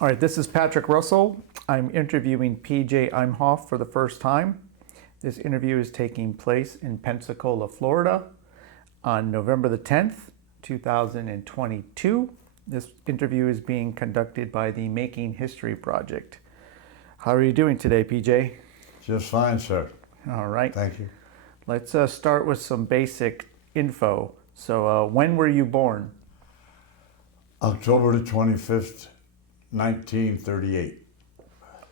All right, this is Patrick Russell. I'm interviewing PJ Imhof for the first time. This interview is taking place in Pensacola, Florida on November the 10th, 2022. This interview is being conducted by the Making History Project. How are you doing today, PJ? Just fine, sir. All right. Thank you. Let's start with some basic info. So when were you born? October the 25th, 1938.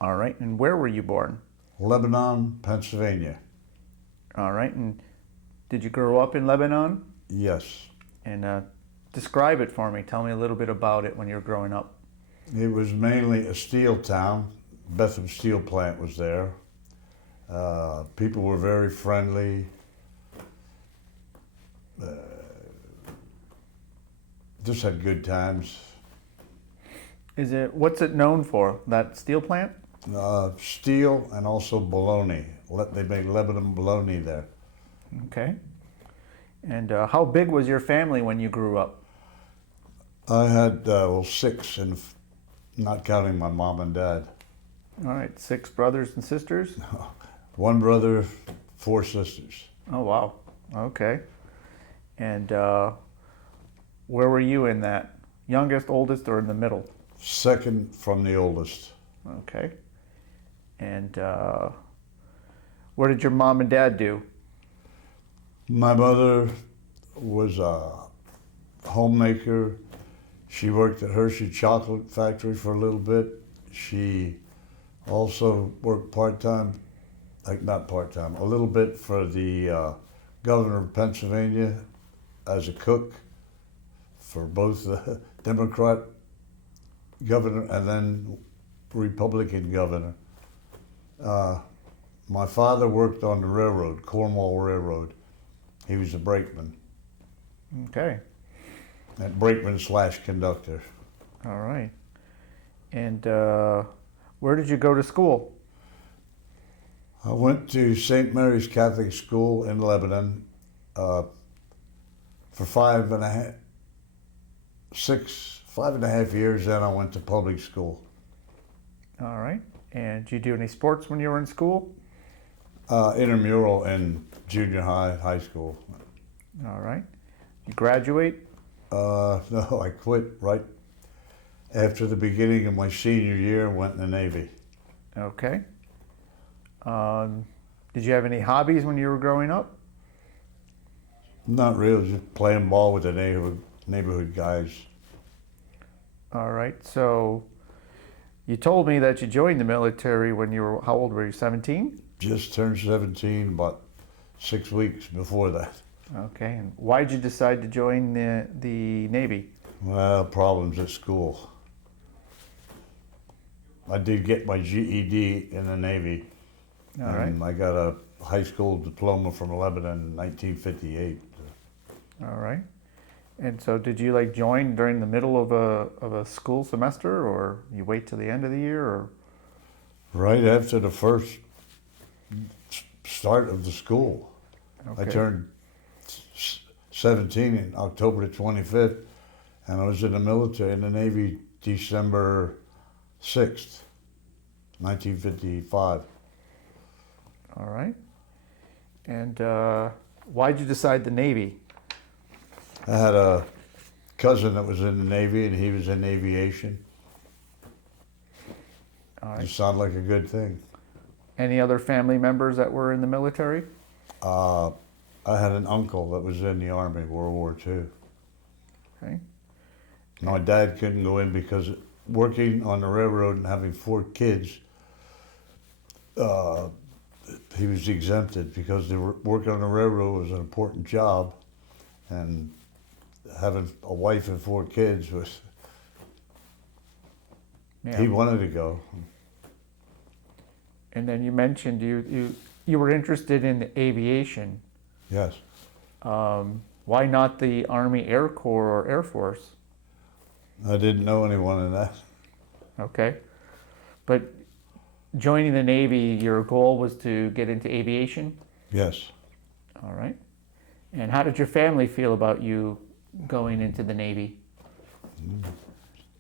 All right, and where were you born? Lebanon, Pennsylvania. All right, and did you grow up in Lebanon? Yes. And describe it for me. Tell me a little bit about it when you were growing up. It was mainly a steel town. Bethlehem Steel Plant was there. People were very friendly. Just had good times. What's it known for, that steel plant? Steel and also bologna. They made Lebanon bologna there. Okay. And how big was your family when you grew up? I had six, and not counting my mom and dad. All right, 6 brothers and sisters? One brother, 4 sisters. Oh, wow. Okay. And where were you in that? Youngest, oldest, or in the middle? Second from the oldest. Okay. And what did your mom and dad do? My mother was a homemaker. She worked at Hershey Chocolate Factory for a little bit. She also worked part-time, not part-time, a little bit for the governor of Pennsylvania as a cook for both the Democrat governor and then Republican governor. My father worked on the railroad, Cornwall Railroad. He was a brakeman. Okay. Brakeman / conductor. All right. And where did you go to school? I went to St. Mary's Catholic School in Lebanon for 5.5 years. Then I went to public school. All right. And did you do any sports when you were in school? Intramural in junior high, high school. All right. You graduate? No, I quit right after the beginning of my senior year and went in the Navy. Okay. Did you have any hobbies when you were growing up? Not really, just playing ball with the neighborhood guys. All right. So you told me that you joined the military when you were, how old were you, 17? Just turned 17 about 6 weeks before that. Okay. And why did you decide to join the Navy? Well, problems at school. I did get my GED in the Navy. All right. I got a high school diploma from Lebanon in 1958. All right. And so did you join during the middle of a school semester, or you wait till the end of the year, or? Right after the first start of the school. Okay. I turned 17 in October the 25th, and I was in the military, in the Navy, December 6th, 1955. All right. And why'd you decide the Navy? I had a cousin that was in the Navy, and he was in aviation. All right. It sounded like a good thing. Any other family members that were in the military? I had an uncle that was in the Army, World War II. Okay. My dad couldn't go in because working on the railroad and having 4 kids, he was exempted because working on the railroad was an important job, and having a wife and 4 kids was, Yeah. he wanted to go. And then you mentioned you were interested in aviation. Yes. Why not the Army, Air Corps, or Air Force? I didn't know anyone in that. Okay. But joining the Navy, your goal was to get into aviation? Yes. All right. And how did your family feel about you going into the Navy?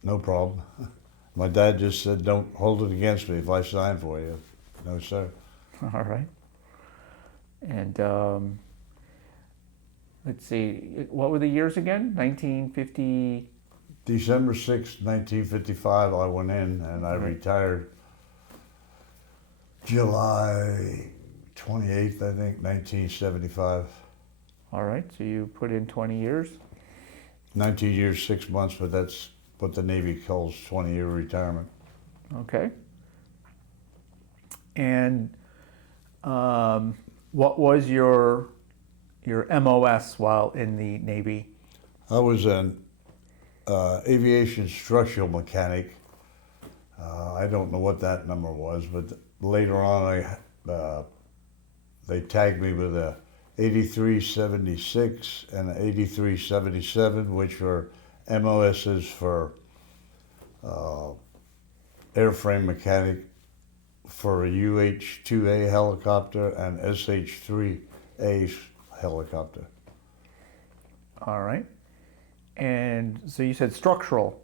No problem. My dad just said, "Don't hold it against me if I sign for you." No, sir. All right. And let's see, what were the years again? 1950. December 6th, 1955, I went in and I retired July 28th, I think, 1975. All right, so you put in 20 years. 19 years, 6 months, but that's what the Navy calls 20-year retirement. Okay. And what was your MOS while in the Navy? I was an aviation structural mechanic. I don't know what that number was, but later on they tagged me with a 8376 and an 8377, which were MOSs for airframe mechanic for a UH-2A helicopter and SH-3A helicopter. All right. And so you said structural.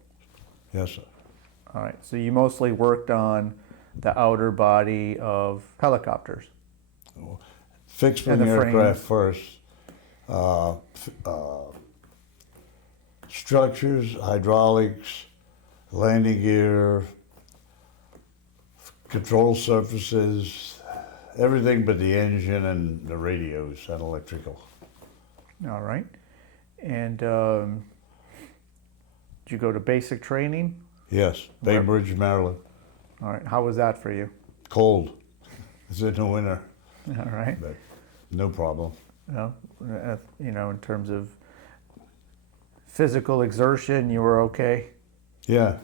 Yes, sir. All right. So you mostly worked on the outer body of helicopters. Fixed wing And the aircraft first. Structures, hydraulics, landing gear, control surfaces, everything but the engine and the radios and electrical. All right. And did you go to basic training? Yes, Bainbridge, Maryland. All right. How was that for you? Cold. It's in the winter, All right. but no problem. Well, in terms of physical exertion, you were okay? Yeah.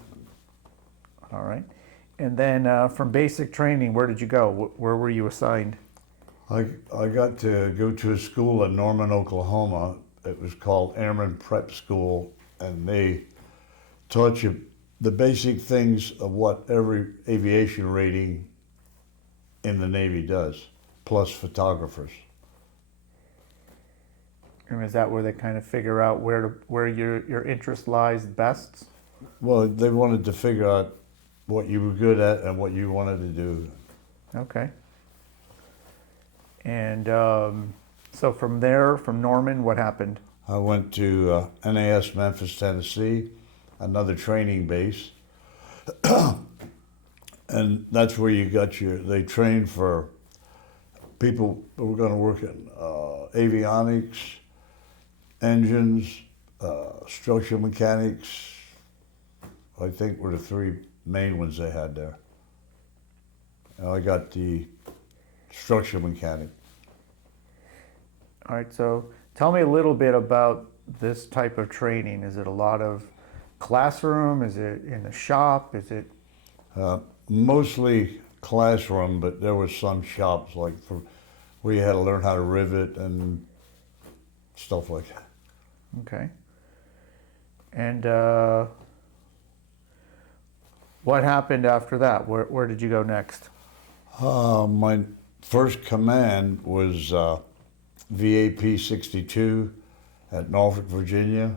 All right. And then from basic training, where did you go? Where were you assigned? I got to go to a school in Norman, Oklahoma. It was called Airman Prep School, and they taught you the basic things of what every aviation rating in the Navy does, plus photographers. And is that where they kind of figure out where your interest lies best? Well, they wanted to figure out what you were good at and what you wanted to do. Okay. And so from there, from Norman, what happened? I went to NAS Memphis, Tennessee, another training base. And that's where you got they trained for people who were going to work in avionics, engines, structural mechanics, I think were the three main ones they had there. And I got the structural mechanic. All right, so tell me a little bit about this type of training. Is it a lot of classroom? Is it in the shop? Is it? Mostly classroom, but there was some shops where you had to learn how to rivet and stuff like that. Okay. And what happened after that? Where did you go next? My first command was VAP 62 at Norfolk, Virginia.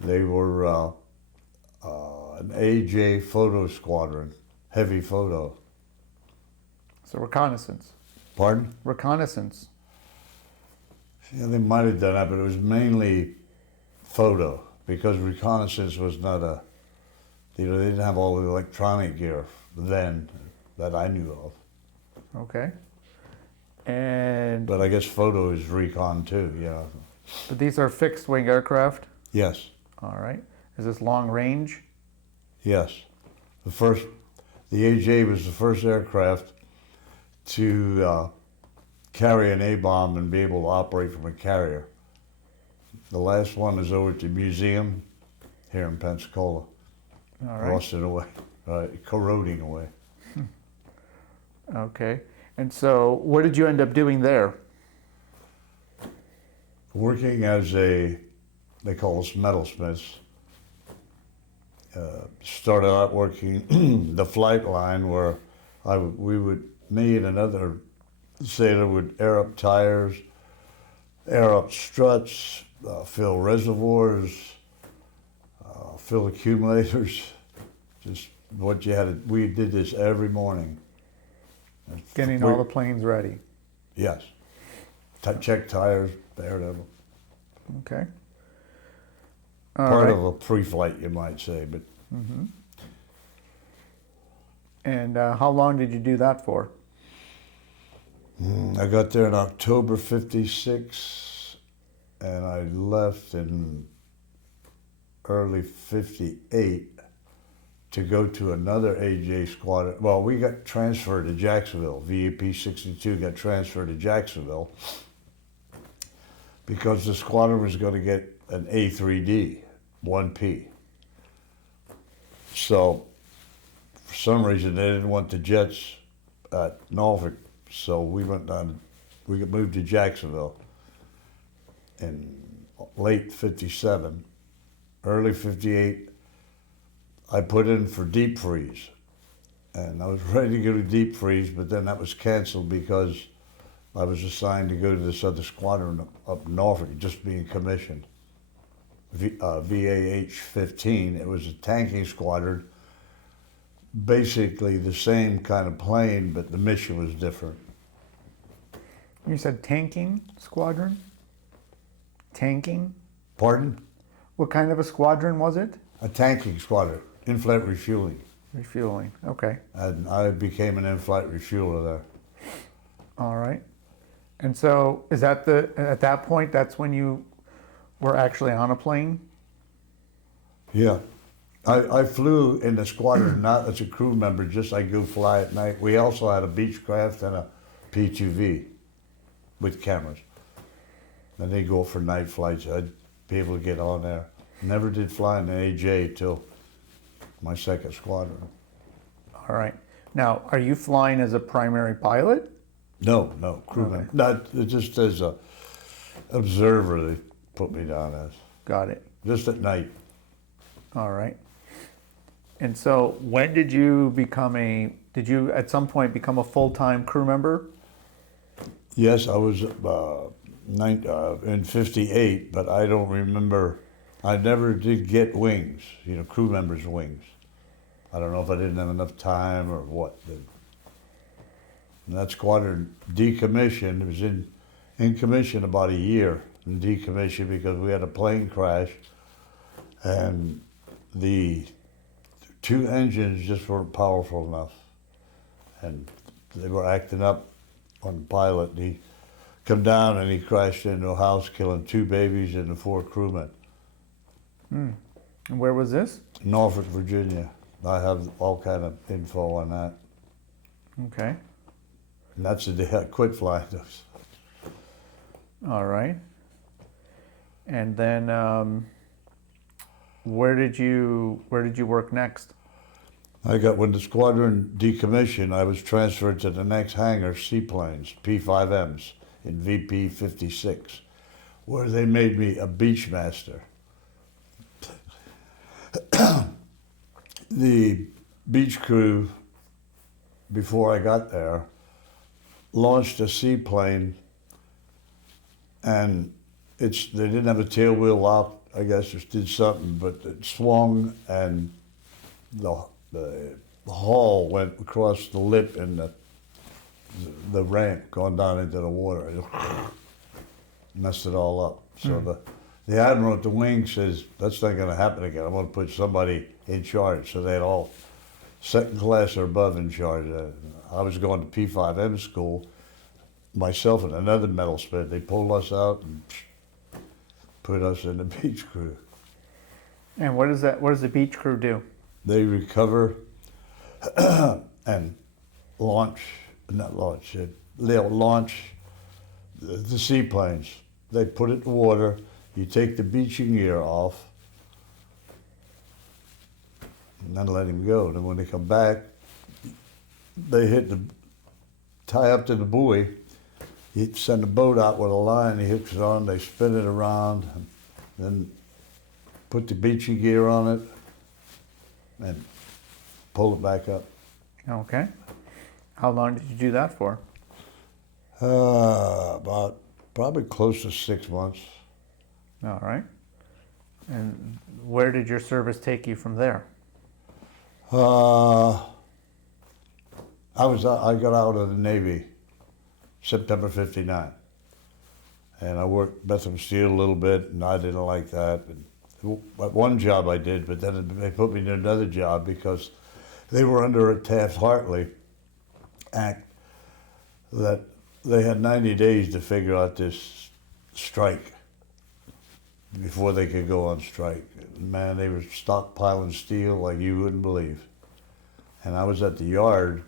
They were an AJ photo squadron, heavy photo. So reconnaissance. Pardon? Reconnaissance. Yeah, they might have done that, but it was mainly photo because reconnaissance was not they didn't have all the electronic gear then that I knew of. Okay. And But I guess photo is recon too, yeah. but these are fixed wing aircraft? Yes, All right. Is this long range? yes. The AJ was the first aircraft to carry an A-bomb and be able to operate from a carrier. The last one is over at the museum here in Pensacola. All right. Rusted away, corroding away. Okay. And so what did you end up doing there? Working as they call us metalsmiths. Started out working the flight line where me and another sailor would air up tires, air up struts, fill reservoirs, fill accumulators, just what you had to, we did this every morning. Getting all the planes ready. Yes. Check tires, whatever. Okay. Part of a pre-flight, you might say, but. Mm-hmm. And how long did you do that for? I got there in October '56, and I left in early '58 to go to another AJ squadron. Well, we got transferred to Jacksonville. VAP 62 got transferred to Jacksonville because the squadron was going to get an A3D, 1P. So, for some reason, they didn't want the jets at Norfolk, so we went down. We got moved to Jacksonville in late '57, early '58. I put in for deep freeze, and I was ready to go to deep freeze, but then that was canceled because I was assigned to go to this other squadron up Norfolk, just being commissioned. VAH 15. It was a tanking squadron, basically the same kind of plane, but the mission was different. You said tanking squadron? Tanking? Pardon? What kind of a squadron was it? A tanking squadron, in-flight refueling. Refueling, okay. And I became an in-flight refueler there. All right. And so is that at that point, that's when you were actually on a plane? Yeah. I flew in the squadron, not as a crew member, just I go fly at night. We also had a Beechcraft and a P2V with cameras. And they go for night flights. I'd be able to get on there. Never did fly in an AJ till my second squadron. All right. Now, are you flying as a primary pilot? No, crewman. Not just as a observer. They put me down as. Got it. Just at night. All right. And so, when did you did you at some point become a full-time crew member? Yes, I was in '58, but I don't remember. I never did get wings, crew members' wings. I don't know if I didn't have enough time or what. And that squadron decommissioned. It was in commission about a year, in decommission because we had a plane crash, and the two engines just weren't powerful enough, and they were acting up on the pilot. And he come down and he crashed into a house, killing 2 babies and the 4 crewmen. And where was this? Norfolk, Virginia. I have all kind of info on that. Okay. And that's the day I quit flying those. All right. And then where did you work next? When the squadron decommissioned, I was transferred to the next hangar, seaplanes, P5Ms, in VP 56, where they made me a Beachmaster. The beach crew, before I got there, launched a seaplane, and they didn't have a tail wheel lock, I guess, just did something, but it swung and the hull went across the lip in the ramp going down into the water. It messed it all up. So the admiral at the wing says, that's not going to happen again. I'm going to put somebody in charge. So they had all second class or above in charge. I was going to P5M school, myself and another metalsmith. They pulled us out and put us in the beach crew. And what does the beach crew do? They recover and they'll launch the seaplanes. They put it in water. You take the beaching gear off and then let him go. Then when they come back, they tie up to the buoy. You send the boat out with a line, he hooks it on, they spin it around, and then put the beaching gear on it and pull it back up. Okay. How long did you do that for? About probably close to 6 months. All right. And where did your service take you from there? Uh, I got out of the Navy September '59, and I worked Bethlehem Steel a little bit, and I didn't like that. But one job I did, but then they put me in another job because they were under a Taft-Hartley Act that they had 90 days to figure out this strike before they could go on strike. Man, they were stockpiling steel like you wouldn't believe. And I was at the yard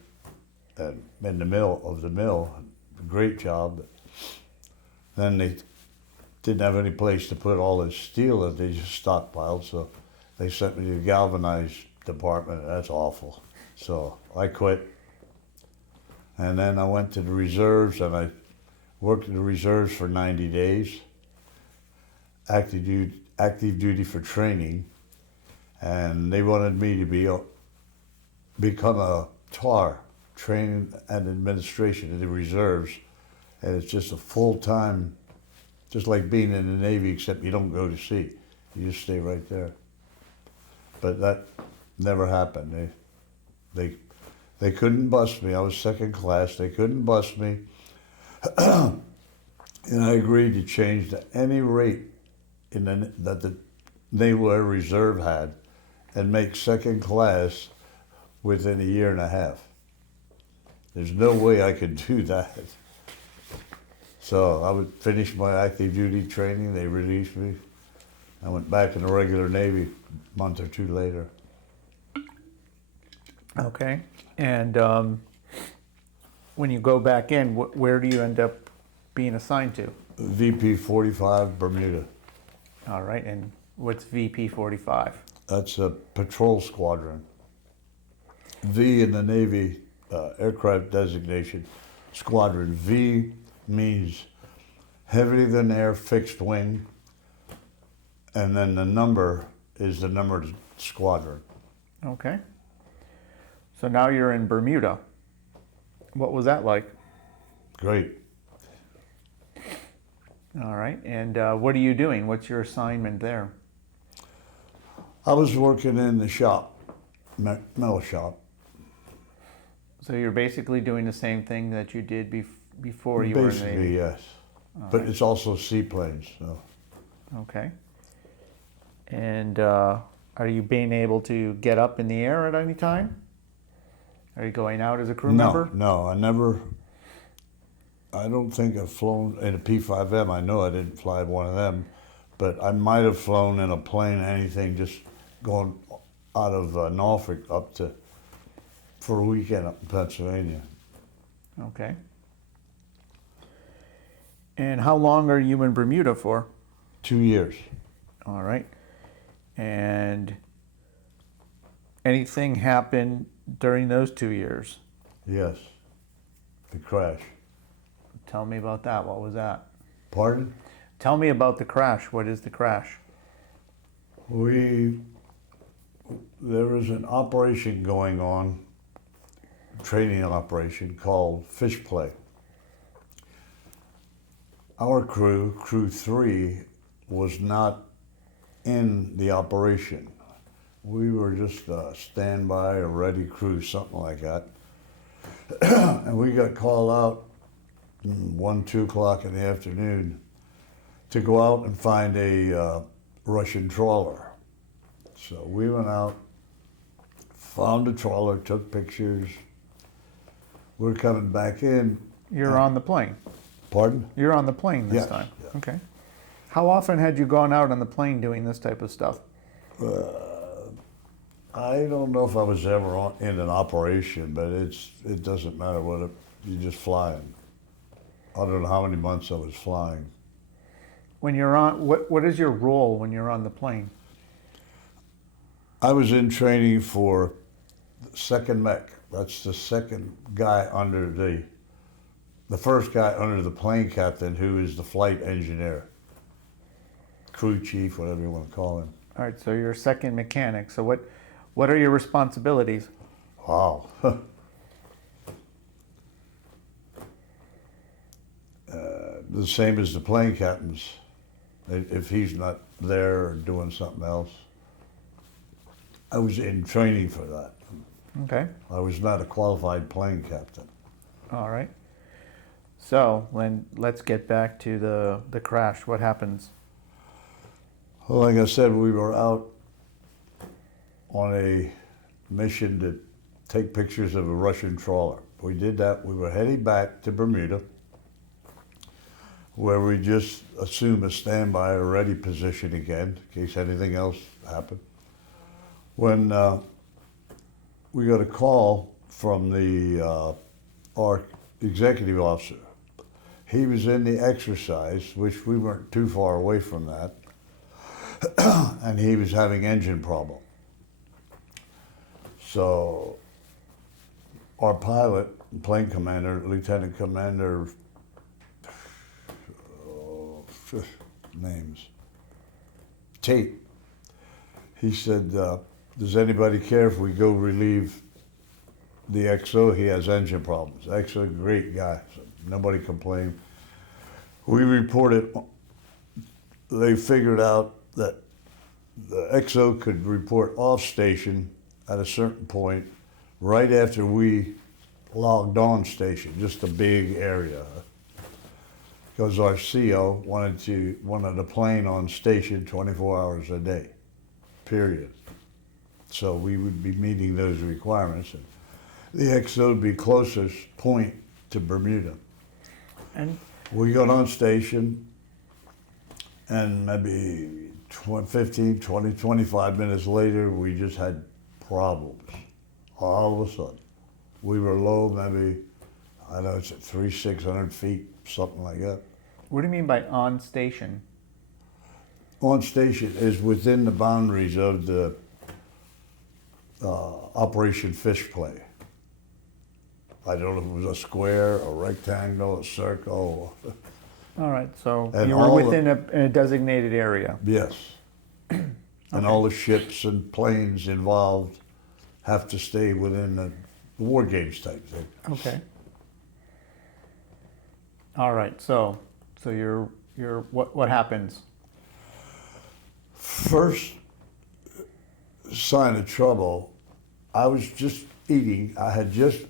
in the mill, great job. But then they didn't have any place to put all this steel that they just stockpiled, so they sent me to the galvanized department, and that's awful. So I quit. And then I went to the reserves, and I worked in the reserves for 90 days, active duty for training, and they wanted me to become a TAR, training and administration in the reserves, and it's just a full-time, just like being in the Navy, except you don't go to sea, you just stay right there. But that never happened. They couldn't bust me. I was second class. They couldn't bust me. And I agreed to change to any rate that the Naval Air Reserve had and make second class within a year and a half. There's no way I could do that. So I would finish my active duty training. They released me. I went back in the regular Navy a month or two later. Okay. And when you go back in, where do you end up being assigned to? VP 45, Bermuda. All right. And what's VP 45? That's a patrol squadron. V in the Navy aircraft designation, squadron. V means heavier than air fixed wing, and then the number is the numbered squadron. Okay. So now you're in Bermuda. What was that like? Great. All right. And what are you doing? What's your assignment there? I was working in the shop, metal shop. So you're basically doing the same thing that you did before you were in the Navy? Basically, yes. But it's also seaplanes. So. Okay. And are you being able to get up in the air at any time? Are you going out as a crew member? No, I don't think I've flown in a P-5M. I know I didn't fly one of them, but I might have flown in a plane, anything, just going out of Norfolk up for a weekend up in Pennsylvania. Okay. And how long are you in Bermuda for? 2 years. All right. And anything happened during those 2 years? Yes. The crash. Tell me about that. What was that? Pardon? Tell me about the crash. What is the crash? There was an operation going on, training operation called Fish Play. Our crew 3, was not in the operation. We were just a standby or ready crew, something like that. And we got called out 1, 2 o'clock in the afternoon to go out and find a Russian trawler. So we went out, found the trawler, took pictures. We're coming back in. You're on the plane. Pardon? You're on the plane this Yes, time. yeah. Okay. How often had you gone out on the plane doing this type of stuff? I don't know if I was ever in an operation, but it doesn't matter you're just flying. I don't know how many months I was flying. When you're on, what is your role when you're on the plane? I was in training for second mech. That's the second guy under the first guy under the plane captain, who is the flight engineer, crew chief, whatever you want to call him. All right, so you're a second mechanic. So what are your responsibilities? Wow. The same as the plane captain's, if he's not there or doing something else. I was in training for that. Okay. I was not a qualified plane captain. All right. So let's get back to the crash. What happens? Well, like I said, we were out on a mission to take pictures of a Russian trawler. We did that. We were heading back to Bermuda, where we just assumed a standby or ready position again in case anything else happened. When we got a call from our executive officer. He was in the exercise, which we weren't too far away from that, and he was having engine problem. So our pilot, plane commander, Lieutenant Commander, names, Tate, he said, does anybody care if we go relieve the XO? He has engine problems. XO, great guy. So nobody complained. We reported, they figured out that the XO could report off station at a certain point right after we logged on station, just a big area. Because our CO wanted a plane on station 24 hours a day, period. So we would be meeting those requirements. And the XO would be closest point to Bermuda. And We got on station, and maybe 15, 20, 25 minutes later, we just had problems. All of a sudden. We were low, maybe, I don't know, it's at 600 feet, something like that. what do you mean by on station? On station is within the boundaries of the Operation Fish Play. I don't know if it was a square, a rectangle, a circle. All right, so And you were all within a designated area. Yes. And all the ships and planes involved have to stay within the war games type thing. Okay. All right, so you're what happens? First sign of trouble, I was just eating. I had just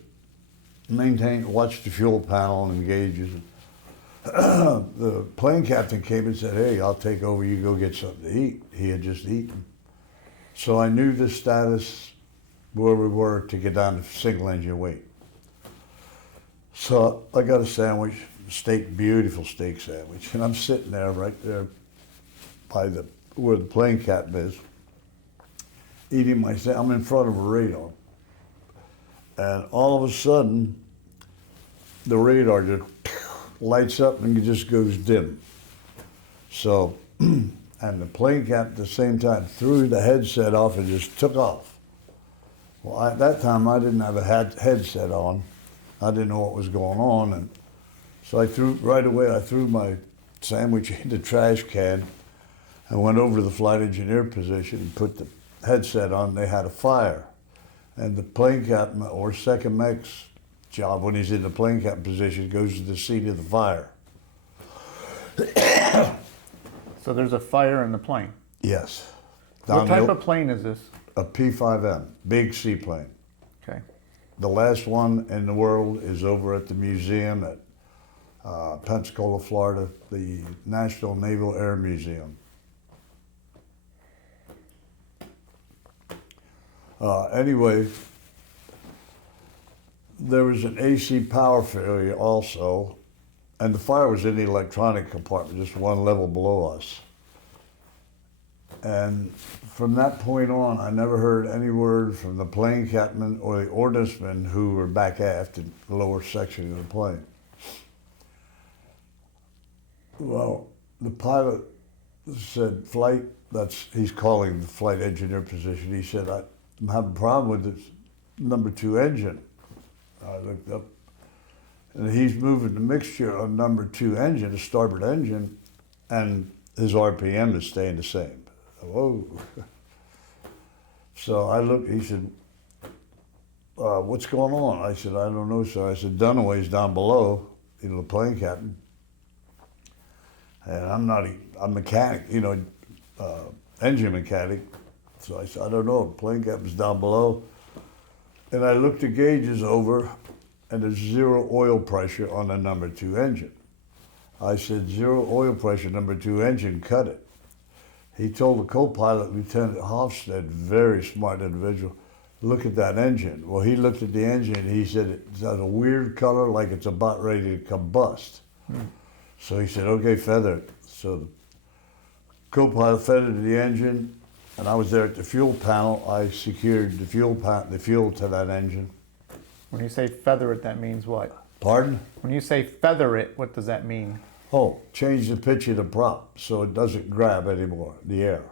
watched the fuel panel and gauges. The plane captain came and said, hey, I'll take over, you go get something to eat. He had just eaten. So I knew the status where we were to get down to single engine weight. So I got a sandwich, beautiful steak sandwich, and I'm sitting there right there by where the plane captain is, eating my sandwich. I'm in front of a radar. And all of a sudden, the radar just lights up and it just goes dim. So, and the plane captain at the same time threw the headset off and just took off. Well, at that time, I didn't have a headset on. I didn't know what was going on. And so I threw my sandwich in the trash can and went over to the flight engineer position and put the headset on. They had a fire. And the plane captain, or second mech's job when he's in the plane captain position, goes to the scene of the fire. So there's a fire in the plane. Yes. What type of plane is this? A P-5M, big seaplane. Okay. The last one in the world is over at the museum at Pensacola, Florida, the National Naval Air Museum. Anyway, there was an AC power failure also, and the fire was in the electronic compartment, just one level below us. And from that point on, I never heard any word from the plane captain or the ordnancemen who were back aft in the lower section of the plane. Well, the pilot said, he's calling the flight engineer position. He said, I'm having a problem with this number 2 engine. I looked up, and he's moving the mixture on number 2 engine, the starboard engine, and his RPM is staying the same. Whoa. So I looked, he said, what's going on? I said, I don't know, sir. I said, Dunaway's down below, the plane captain. And I'm not a mechanic, engine mechanic. So I said, I don't know, the plane captain's down below. And I looked the gauges over, and there's 0 oil pressure on the number 2 engine. I said, 0 oil pressure, number 2 engine, cut it. He told the co-pilot, Lieutenant Hofstad, very smart individual, look at that engine. Well, he looked at the engine, and he said, it's got a weird color like it's about ready to combust. So he said, okay, feather it. So the co-pilot feathered the engine, and I was there at the fuel panel. I secured the fuel to that engine. When you say feather it, that means what? Pardon? When you say feather it, what does that mean? Oh, change the pitch of the prop so it doesn't grab anymore, the air.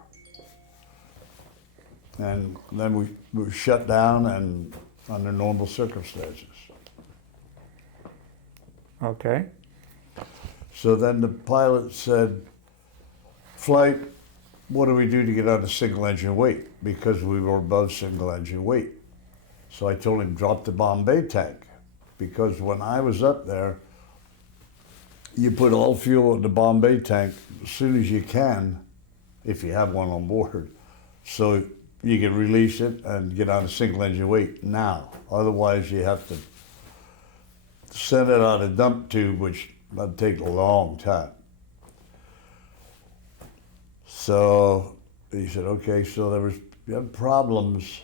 And then we were shut down and under normal circumstances. Okay. So then the pilot said, flight, what do we do to get on a single engine weight? Because we were above single engine weight. So I told him, drop the Bombay tank. Because when I was up there, you put all fuel in the Bombay tank as soon as you can, if you have one on board. So you can release it and get on a single engine weight now. Otherwise you have to send it on a dump tube, which would take a long time. So he said, okay, so we had problems.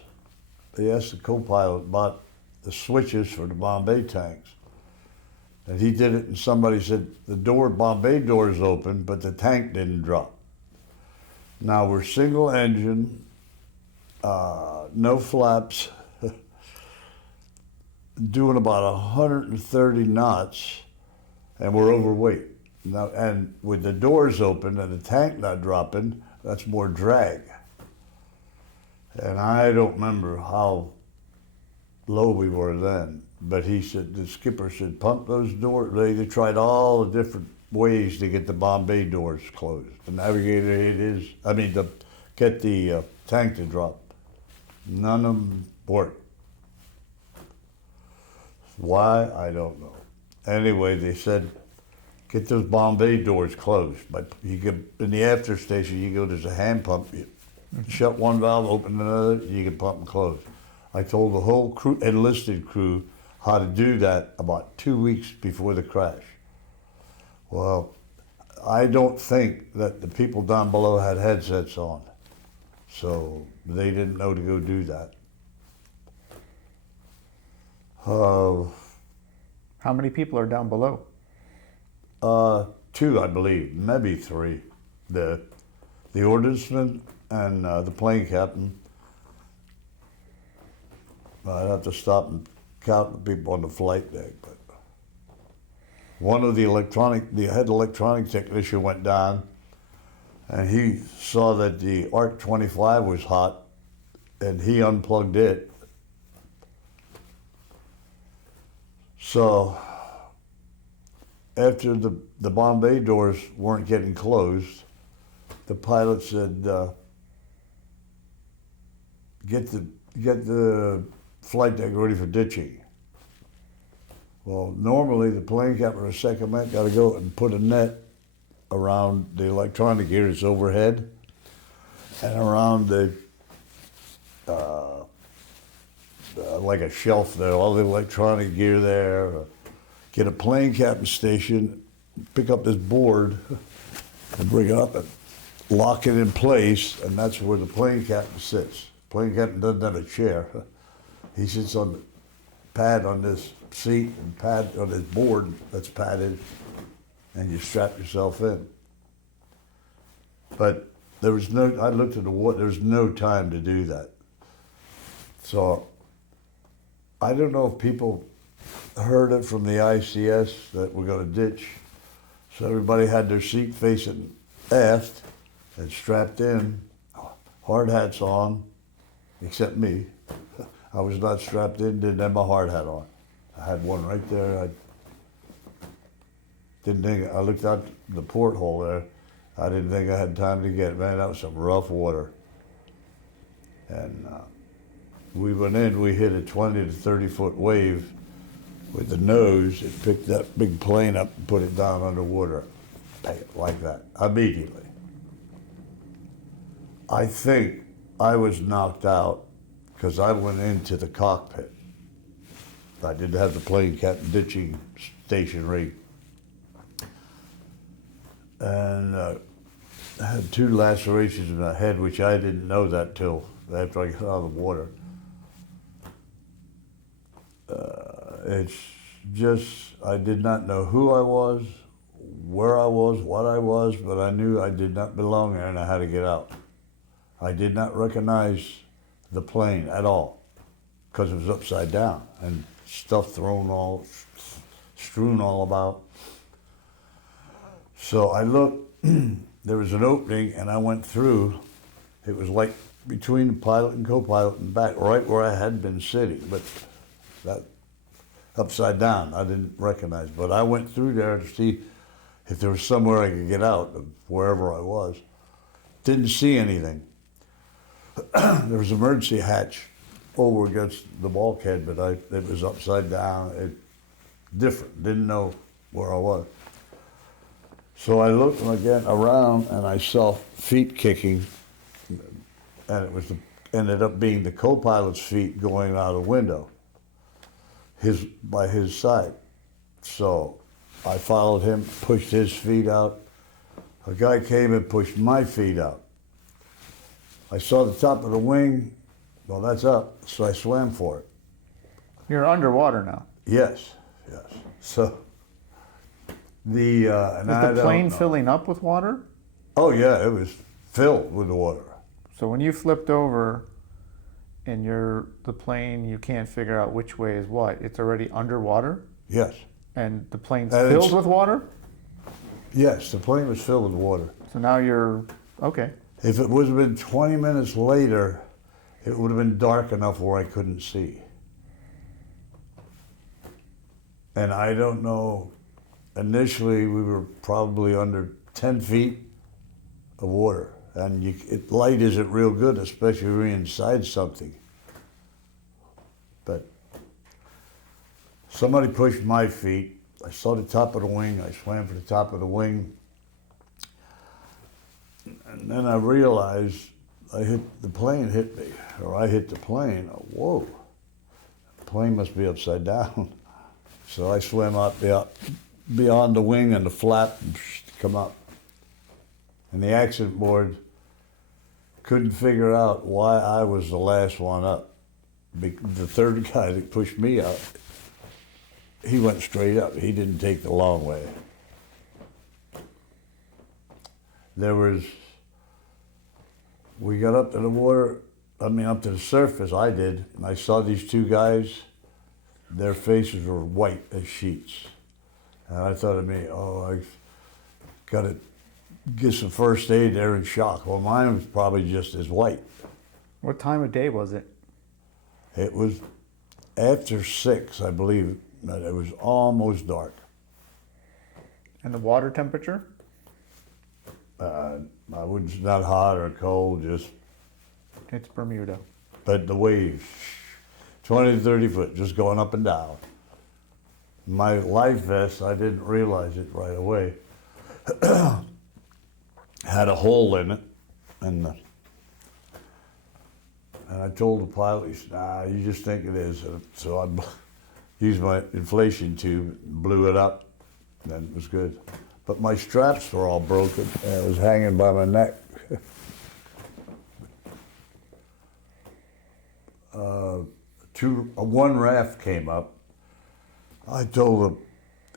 They asked the co-pilot about the switches for the Bombay tanks. And he did it, and somebody said, the Bombay door is open, but the tank didn't drop. Now we're single engine, no flaps, doing about 130 knots, and we're overweight. Now, and with the doors open and the tank not dropping, that's more drag. And I don't remember how low we were then, but he said, the skipper said, pump those doors. They tried all the different ways to get the Bombay doors closed. The navigator, to get the tank to drop. None of them worked. Why? I don't know. Anyway, they said, get those Bombay doors closed. But you could, in the after station, you go, there's a hand pump. You shut one valve, open another, you can pump and close. I told the whole crew, enlisted crew, how to do that about 2 weeks before the crash. Well, I don't think that the people down below had headsets on, so they didn't know to go do that. How many people are down below? 2, I believe, maybe 3. The ordnanceman and the plane captain. I'd have to stop and count the people on the flight deck, but one of the head electronic technician went down, and he saw that the ARC 25 was hot, and he unplugged it. So after the Bombay doors weren't getting closed, the pilot said, get the flight deck ready for ditching. Well, normally the plane captain or second mate got to go and put a net around the electronic gear that's overhead and around the like a shelf there, all the electronic gear there. Get a plane captain station, pick up this board and bring it up and lock it in place, and that's where the plane captain sits. Plane captain doesn't have a chair. He sits on the pad on this seat and pad on this board that's padded, and you strap yourself in. But I looked at the water, there was no time to do that. So I don't know if people heard it from the ICS that we're going to ditch. So everybody had their seat facing aft and strapped in, hard hats on, except me. I was not strapped in, didn't have my hard hat on. I had one right there. I didn't think, I looked out the porthole there. I didn't think I had time to get it. Man, that was some rough water. And we went in, we hit a 20 to 30 foot wave with the nose. It picked that big plane up and put it down underwater like that, immediately. I think I was knocked out because I went into the cockpit. I did have the plane ditching station rig. And I had 2 lacerations in my head, which I didn't know that till after I got out of the water. It's just, I did not know who I was, where I was, what I was, but I knew I did not belong there and I had to get out. I did not recognize the plane at all because it was upside down and stuff strewn all about. So I looked, there was an opening and I went through. It was like between the pilot and co-pilot and back, right where I had been sitting, but that upside down, I didn't recognize. But I went through there to see if there was somewhere I could get out of wherever I was. Didn't see anything. There was an emergency hatch over against the bulkhead, but it was upside down. Different, didn't know where I was. So I looked again around and I saw feet kicking, and it ended up being the co-pilot's feet going out the window, by his side. So I followed him, pushed his feet out. A guy came and pushed my feet out. I saw the top of the wing. Well, that's up, so I swam for it. You're underwater now. Yes. So Was the plane filling up with water? Oh yeah, it was filled with water. So when you flipped over and the plane, you can't figure out which way is what. It's already underwater? Yes. And the plane's filled with water? Yes, the plane was filled with water. So now you're, okay. If it would have been 20 minutes later, it would have been dark enough where I couldn't see. And I don't know, initially we were probably under 10 feet of water. And light isn't real good, especially when you're inside something. But somebody pushed my feet. I saw the top of the wing. I swam for the top of the wing. And then I realized the plane hit me, or I hit the plane. Whoa, the plane must be upside down. So I swam up beyond the wing and the flap and come up. And the accident board couldn't figure out why I was the last one up. The third guy that pushed me out, he went straight up. He didn't take the long way. We got up to the water, up to the surface, I did, and I saw these 2 guys. Their faces were white as sheets. And I thought to me, I got to get some first aid. They're in shock. Well, mine was probably just as white. What time of day was it? It was after 6, I believe, but it was almost dark. And the water temperature? I wouldn't, not hot or cold, just. It's Bermuda. But the waves, 20 to 30 foot, just going up and down. My life vest, I didn't realize it right away, had a hole in it, and I told the pilot, he said, "Nah, you just think it is." So I used my inflation tube, blew it up, and it was good. But my straps were all broken, and it was hanging by my neck. One raft came up. I told the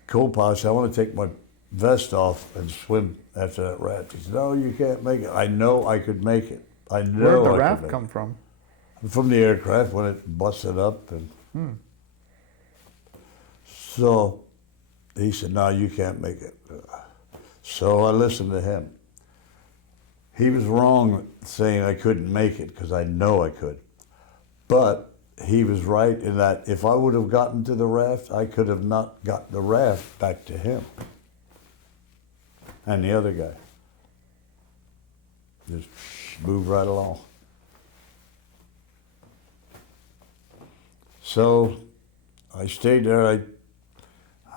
co-pilot, I want to take my vest off and swim after that raft. He said, "No, you can't make it." I know I could make it. I know. Where did the raft come from? From the aircraft when it busted up. And so he said, "No, you can't make it." So I listened to him. He was wrong saying I couldn't make it because I know I could. But he was right in that if I would have gotten to the raft, I could have not got the raft back to him and the other guy. Just move right along. So I stayed there.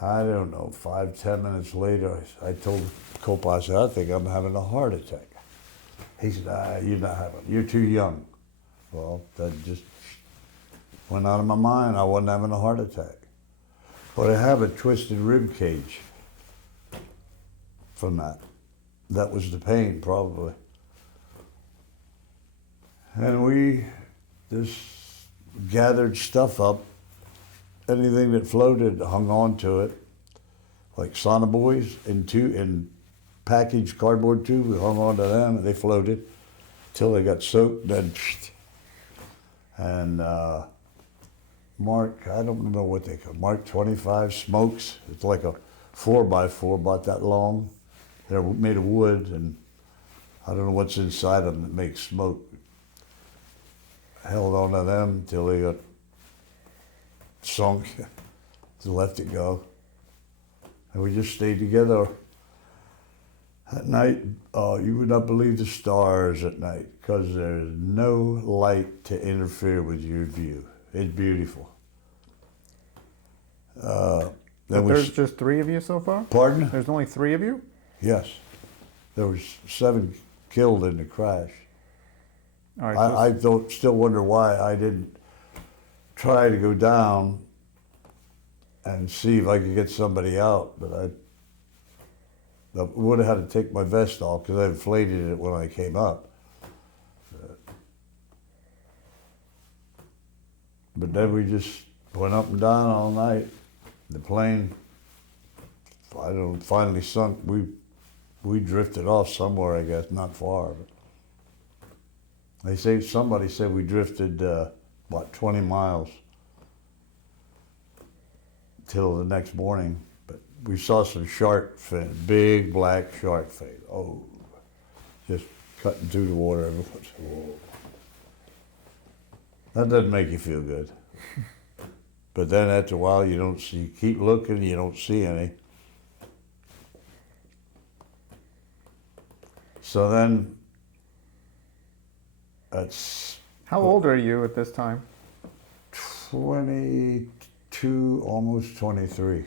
I don't know, 5-10 minutes later, I told the co-pilot, I said, "I think I'm having a heart attack." He said, "You're not having, you're too young." Well, that just went out of my mind. I wasn't having a heart attack. But I have a twisted rib cage from that. That was the pain, probably. And we just gathered stuff up. Anything that floated hung on to it. Like Sonoboys in packaged cardboard tubes, we hung on to them and they floated till they got soaked. And Mark, I don't know what they call Mark 25 smokes. It's like a 4x4, about that long. They're made of wood, and I don't know what's inside them that makes smoke. Held on to them till they got sunk, let it go. And we just stayed together. At night, you would not believe the stars at night, because there's no light to interfere with your view. It's beautiful. But there's just 3 of you so far? Pardon? There's only 3 of you? Yes. There was 7 killed in the crash. All right, I don't still wonder why I didn't try to go down and see if I could get somebody out, but I would have had to take my vest off because I inflated it when I came up. But then we just went up and down all night. The plane, I don't know, finally sunk. We drifted off somewhere, I guess, not far. But somebody said we drifted about 20 miles till the next morning. But we saw some shark fin, big black shark fin. Oh, just cutting through the water. Whoa. That doesn't make you feel good. But then after a while, you don't see, keep looking, you don't see any. So then, that's... How old are you at this time? 22, almost 23.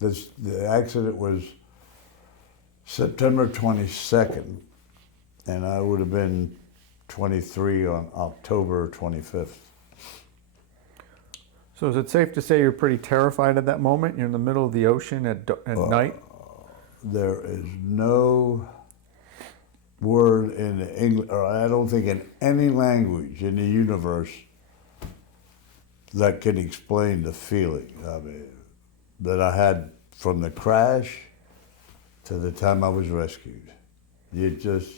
The accident was September 22nd, and I would have been 23 on October 25th. So is it safe to say you're pretty terrified at that moment? You're in the middle of the ocean at night? There is no word in English, or I don't think in any language in the universe that can explain the feeling that I had from the crash to the time I was rescued. It's just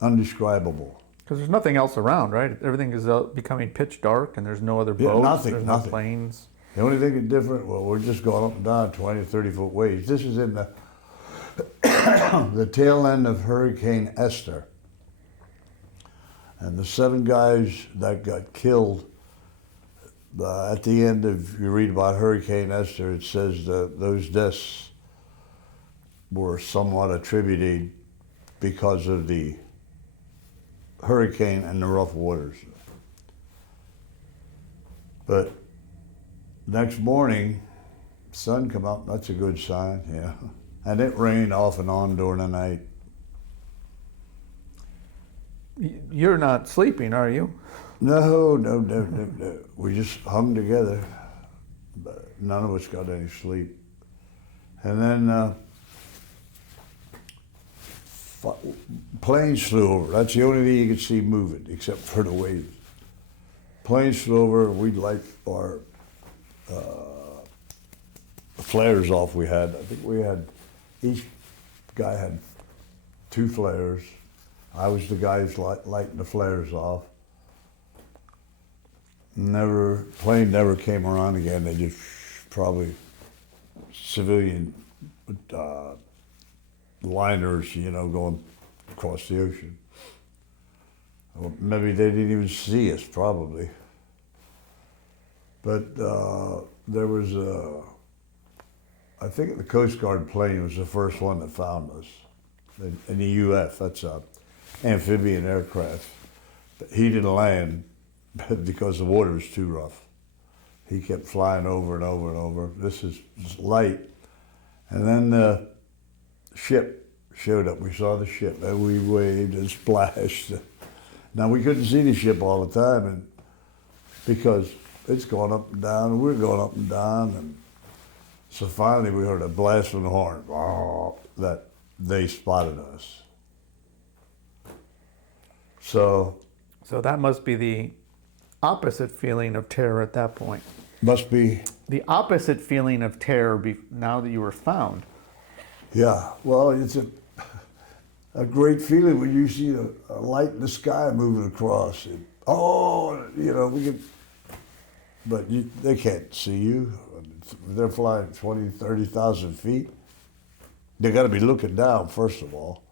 undescribable. Because there's nothing else around, right? Everything is becoming pitch dark, and there's no other boats, there's no planes. The only thing that's different, well, we're just going up and down 20, 30-foot waves. This is in the the tail end of Hurricane Esther. And the 7 guys that got killed, at the end of, you read about Hurricane Esther, it says that those deaths were somewhat attributed because of the hurricane and the rough waters. But next morning, sun come up, that's a good sign, yeah. And it rained off and on during the night. You're not sleeping, are you? No. We just hung together, but none of us got any sleep. And then planes flew over. That's the only thing you could see moving, except for the waves. Planes flew over, we'd light our flares off we had. I think we had, each guy had 2 flares. I was the guy who's lighting the flares off. Plane never came around again. They just probably civilian liners, going across the ocean. Or maybe they didn't even see us, probably. But there was I think the Coast Guard plane was the first one that found us. In the UF, that's a amphibian aircraft. But he didn't land because the water was too rough. He kept flying over and over and over. This is light. And then the ship showed up. We saw the ship and we waved and splashed. Now we couldn't see the ship all the time, and because it's going up and down, and we're going up and down, and so finally we heard a blast from the horn. That they spotted us. So that must be the opposite feeling of terror at that point. must be, The opposite feeling of terror now that you were found. yeah. Well, it's a great feeling when you see a light in the sky moving across. And, we can, but they can't see you. They're flying 20, 30,000 feet. They got to be looking down, first of all.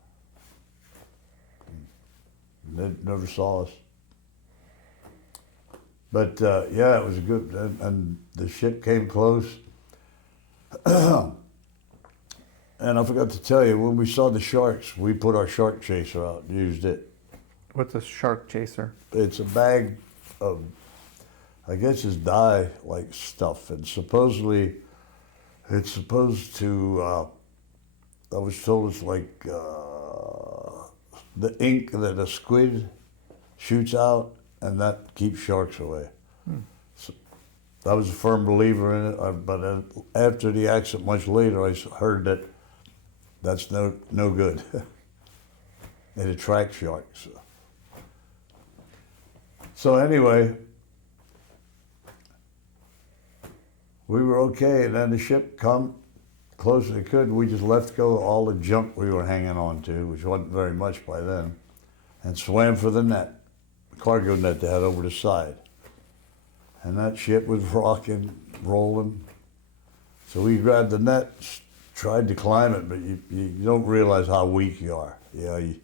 They never saw us. But yeah, it was a good, and the ship came close. And I forgot to tell you, when we saw the sharks, we put our shark chaser out and used it. What's a shark chaser? It's a bag of, I guess it's dye-like stuff, and supposedly it's supposed to, I was told it's like the ink that a squid shoots out, and that keeps sharks away. So I was a firm believer in it, but after the accident much later, I heard that that's no good. It attracts sharks. So anyway, we were okay, and then the ship come close as it could. We just let go all the junk we were hanging on to, which wasn't very much by then, and swam for the net, the cargo net they had over the side. And that ship was rocking, rolling. So we grabbed the net, tried to climb it, but you don't realize how weak you are. You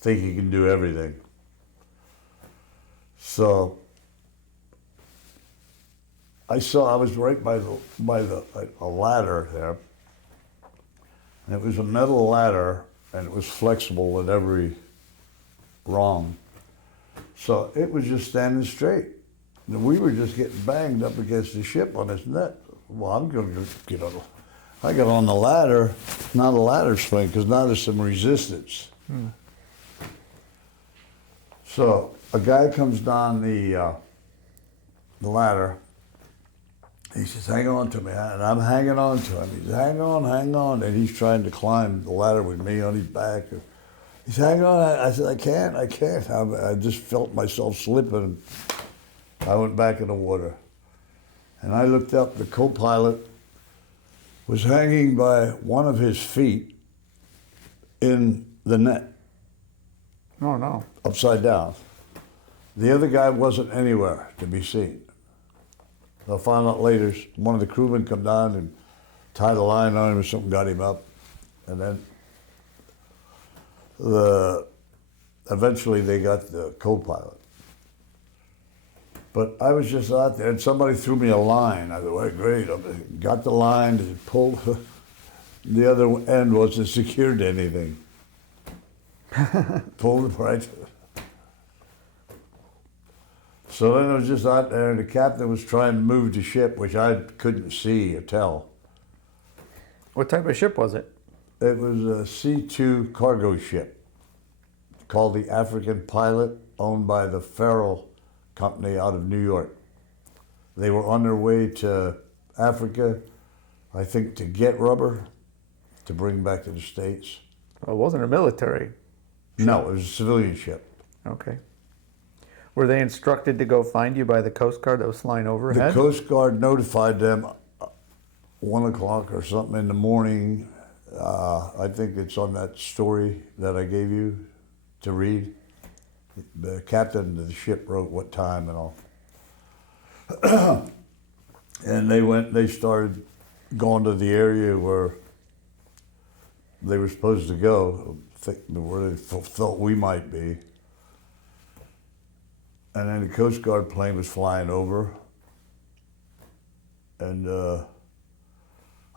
think you can do everything. So I was right by a ladder there, and it was a metal ladder, and it was flexible at every rung. So it was just standing straight. And we were just getting banged up against the ship on this net. Well, I'm going to get on. I got on the ladder, not a ladder swing, because now there's some resistance. So a guy comes down the ladder. He says, "Hang on to me," and I'm hanging on to him. He's, "Hang on," and he's trying to climb the ladder with me on his back. He said, "Hang on." I said, I can't. I just felt myself slipping. I went back in the water, and I looked up. The co-pilot was hanging by one of his feet in the net. Oh, no. Upside down. The other guy wasn't anywhere to be seen. I found out later, one of the crewmen come down and tied a line on him or something, got him up, and then eventually they got the co-pilot. But I was just out there, and somebody threw me a line. I thought, well, great. I got the line, and pulled. The other end wasn't secured to anything. Pulled it right. So then I was just out there, and the captain was trying to move the ship, which I couldn't see or tell. What type of ship was it? It was a C-2 cargo ship called the African Pilot, owned by the Farrell Company out of New York. They were on their way to Africa, I think, to get rubber to bring back to the States. Well, it wasn't a military. No, it was a civilian ship. Okay. Were they instructed to go find you by the Coast Guard that was flying overhead? The Coast Guard notified them 1 o'clock or something in the morning. I think it's on that story that I gave you to read. The captain of the ship wrote what time and all. And they started going to the area where they were supposed to go, where they felt we might be. And then the Coast Guard plane was flying over. And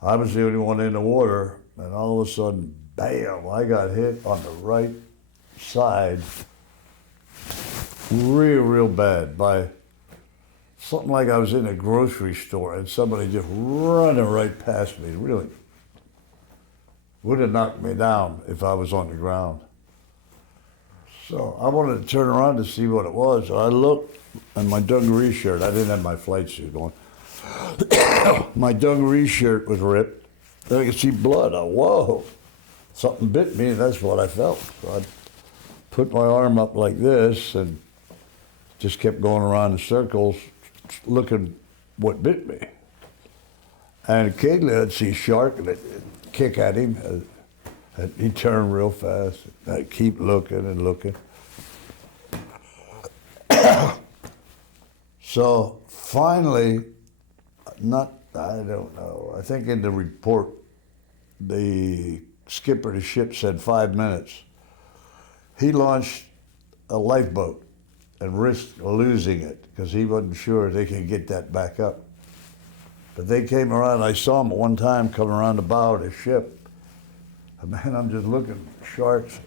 I was the only one in the water, and all of a sudden, bam, I got hit on the right side real bad by something like I was in a grocery store and somebody just running right past me, really. Would have knocked me down if I was on the ground. So I wanted to turn around to see what it was. So I looked, and my dungaree shirt, I didn't have my flight suit on. My dungaree shirt was ripped. Then I could see blood. Whoa, something bit me, and that's what I felt. So I put my arm up like this and just kept going around in circles looking what bit me. And occasionally I'd see a shark and I'd kick at him. And he'd turn real fast. I'd keep looking and looking. So finally, I don't know, I think in the report, the skipper of the ship said 5 minutes. He launched a lifeboat and risked losing it because he wasn't sure they could get that back up. But they came around, I saw them at one time coming around the bow of the ship. And man, I'm just looking at sharks.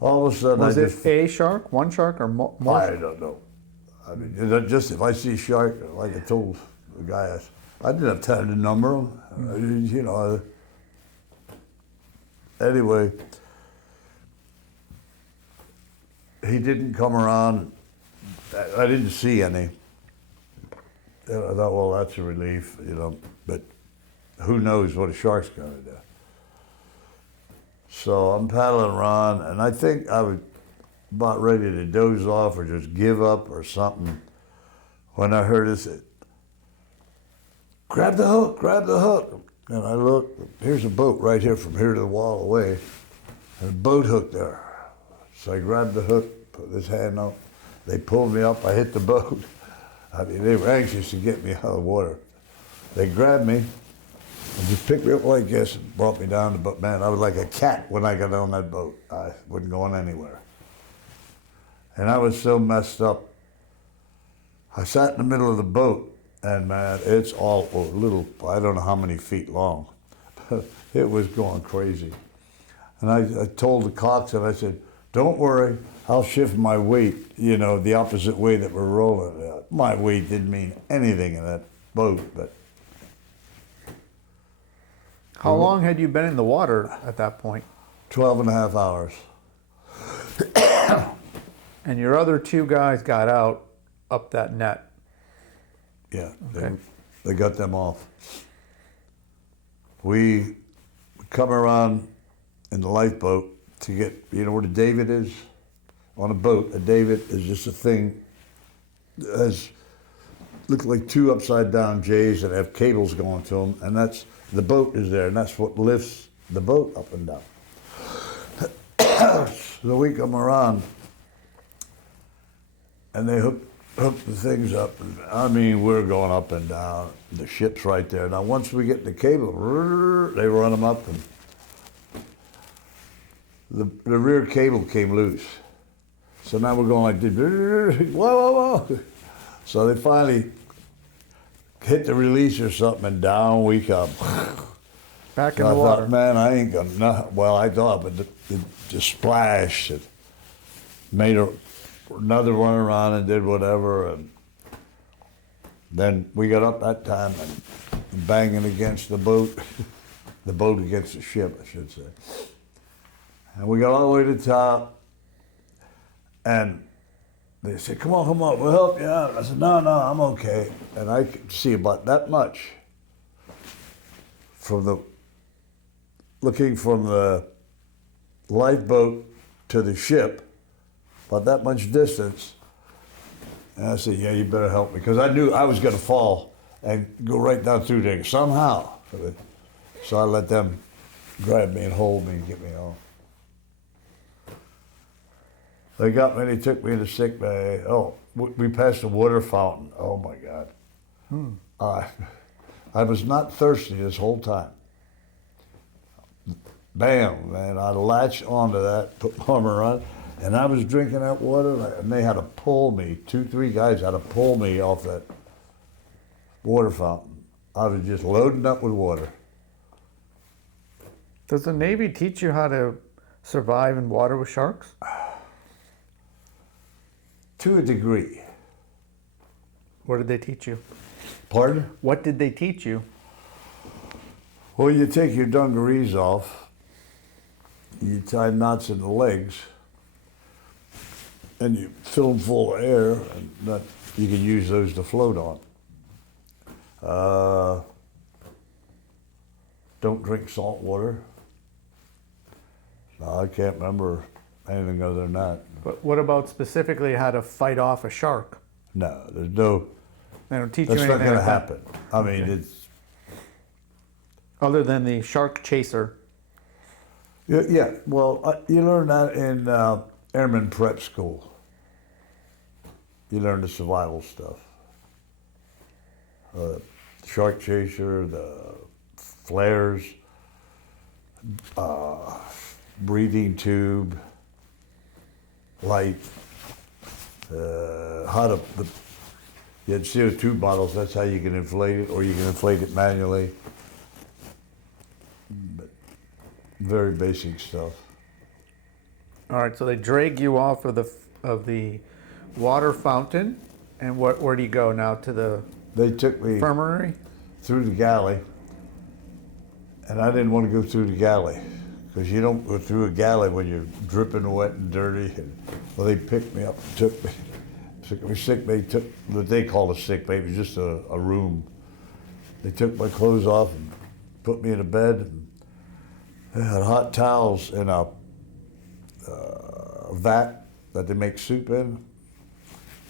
All of a sudden, Was it a shark, one shark, or more? I don't know. I mean, just if I see a shark, like I told the guy, I didn't have time to number them. You know. Anyway, he didn't come around. I didn't see any. I thought, well, that's a relief, you know. But who knows what a shark's going to do? So I'm paddling around, and I think I was about ready to doze off or just give up or something when I heard it say, grab the hook, grab the hook. And I looked, here's a boat right here from here to the wall away, and a boat hook there. So I grabbed the hook, put this hand out. They pulled me up, I hit the boat. I mean, they were anxious to get me out of the water. They grabbed me and just picked me up like this and brought me down the boat. Man, I was like a cat when I got on that boat. I wasn't going anywhere. And I was so messed up. I sat in the middle of the boat, and man, it's all a little, I don't know how many feet long. It was going crazy. And I told the coxswain, I said, don't worry, I'll shift my weight, you know, the opposite way that we're rolling. My weight didn't mean anything in that boat, but. How long had you been in the water at that point? 12 and a half hours. And your other two guys got out up that net. Yeah, Okay. they got them off. We come around in the lifeboat to get, you know where the davit is? On a boat, a davit is just a thing that has, look like two upside down J's that have cables going to them, and that's, the boat is there, and that's what lifts the boat up and down. So we come around, and they hook the things up, and I mean, we're going up and down. The ship's right there. Now, once we get the cable, they run them up, and the rear cable came loose. So now we're going like this, whoa, whoa, whoa. So they finally hit the release or something, and down we come. Back in I the water. thought, man, I ain't gonna, well, I thought, but it just splashed. It made another run around and did whatever, and then we got up that time and banging against the boat against the ship, I should say. And we got all the way to the top, and they said, come on, we'll help you out. I said, no, I'm okay. And I could see about that much looking from the lifeboat to the ship, about that much distance. And I said, yeah, you better help me, because I knew I was going to fall and go right down through there somehow. So I let them grab me and hold me and get me off. They got me, they took me to sick bay. Oh, we passed a water fountain. Oh my God. I was not thirsty this whole time. Bam, man, I latched onto that, put my arm around, and I was drinking that water, and they had to pull me, 2-3 guys had to pull me off that water fountain. I was just loading up with water. Does the Navy teach you how to survive in water with sharks? To a degree. What did they teach you? Pardon? What did they teach you? Well, you take your dungarees off, you tie knots in the legs, and you fill them full of air, and that you can use those to float on. Don't drink salt water. No, I can't remember anything other than that. But what about specifically how to fight off a shark? No, there's no. They don't teach you That's anything not going to like that? happen. I mean, Okay. it's Other than the shark chaser. yeah. Well, you learn that in airman prep school. You learn the survival stuff. Shark chaser, the flares, breathing tube, light, how to. You had CO2 bottles. That's how you can inflate it, or you can inflate it manually. But very basic stuff. All right, so they drag you off of the water fountain, and where do you go now, to the They took me infirmary? through the galley, and I didn't want to go through the galley because you don't go through a galley when you're dripping wet and dirty. Well, they picked me up and took me sick bay. Took what they called a sick bay. It was just a room. They took my clothes off and put me in a bed. And they had hot towels in a vat that they make soup in.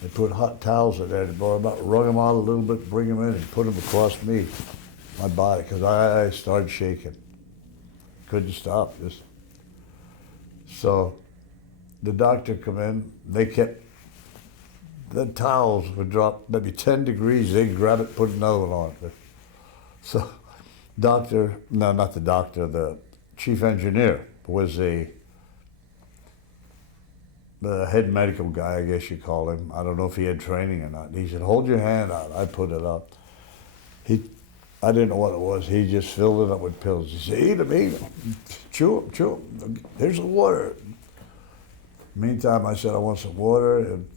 They put hot towels in there. They brought them out, wrung them out a little bit, bring them in, and put them across me, my body, because I started shaking. Couldn't stop. So the doctor come in. They kept the towels would drop maybe 10 degrees. They'd grab it, put another one on. So not the doctor, the chief engineer was the head medical guy, I guess you call him. I don't know if he had training or not. He said, "Hold your hand out." I put it up. I didn't know what it was. He just filled it up with pills. He said, "Eat them. Chew them. Here's the water." Meantime, I said, "I want some water." And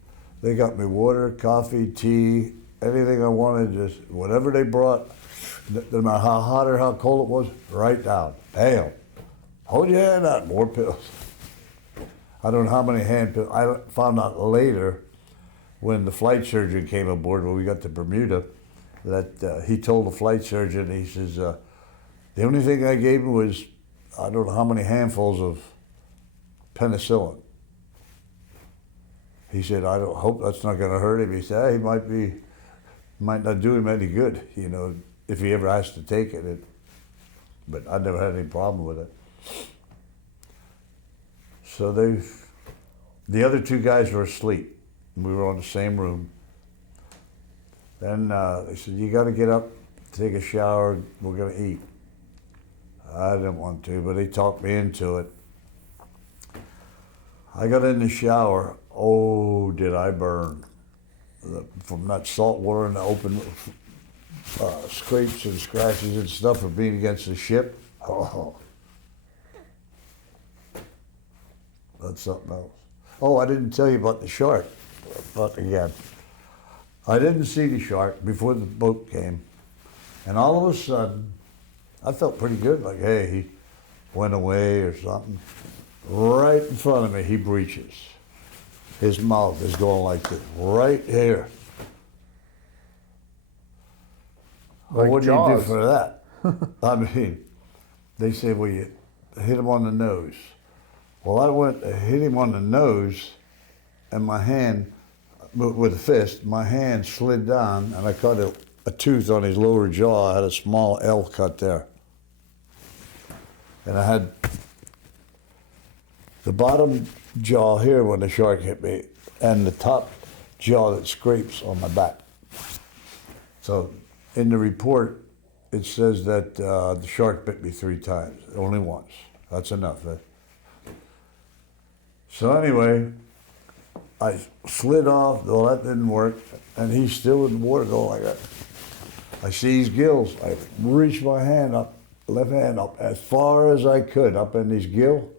they got me water, coffee, tea, anything I wanted, just whatever they brought, no matter how hot or how cold it was, right down. Bam. Hold your hand out, more pills. I don't know how many hand pills. I found out later when the flight surgeon came aboard, when we got to Bermuda, that he told the flight surgeon, he says, the only thing I gave him was, I don't know how many handfuls of penicillin. He said, "I don't hope that's not going to hurt him." He said, "He might not do him any good, if he ever has to take it." But I never had any problem with it. So the other two guys were asleep. We were on the same room. Then they said, "You got to get up, take a shower. We're going to eat." I didn't want to, but they talked me into it. I got in the shower. Oh, did I burn from that salt water and the open scrapes and scratches and stuff of being against the ship. Oh, that's something else. Oh, I didn't tell you about the shark. But again, I didn't see the shark before the boat came. And all of a sudden, I felt pretty good, like, hey, he went away or something. Right in front of me, he breaches. His mouth is going like this, right here. Well, Like what do you do Jaws. for that? I mean, they say, well, you hit him on the nose. Well, I went to hit him on the nose, and my hand, with a fist, my hand slid down, and I cut a tooth on his lower jaw. I had a small L cut there. And I had the bottom jaw here when the shark hit me, and the top jaw that scrapes on my back. So in the report, it says that the shark bit me 3 times, only once. That's enough. So anyway, I slid off, though that didn't work, and he's still in the water going like that. I see his gills. I reached my hand up, left hand up, as far as I could, up in his gill.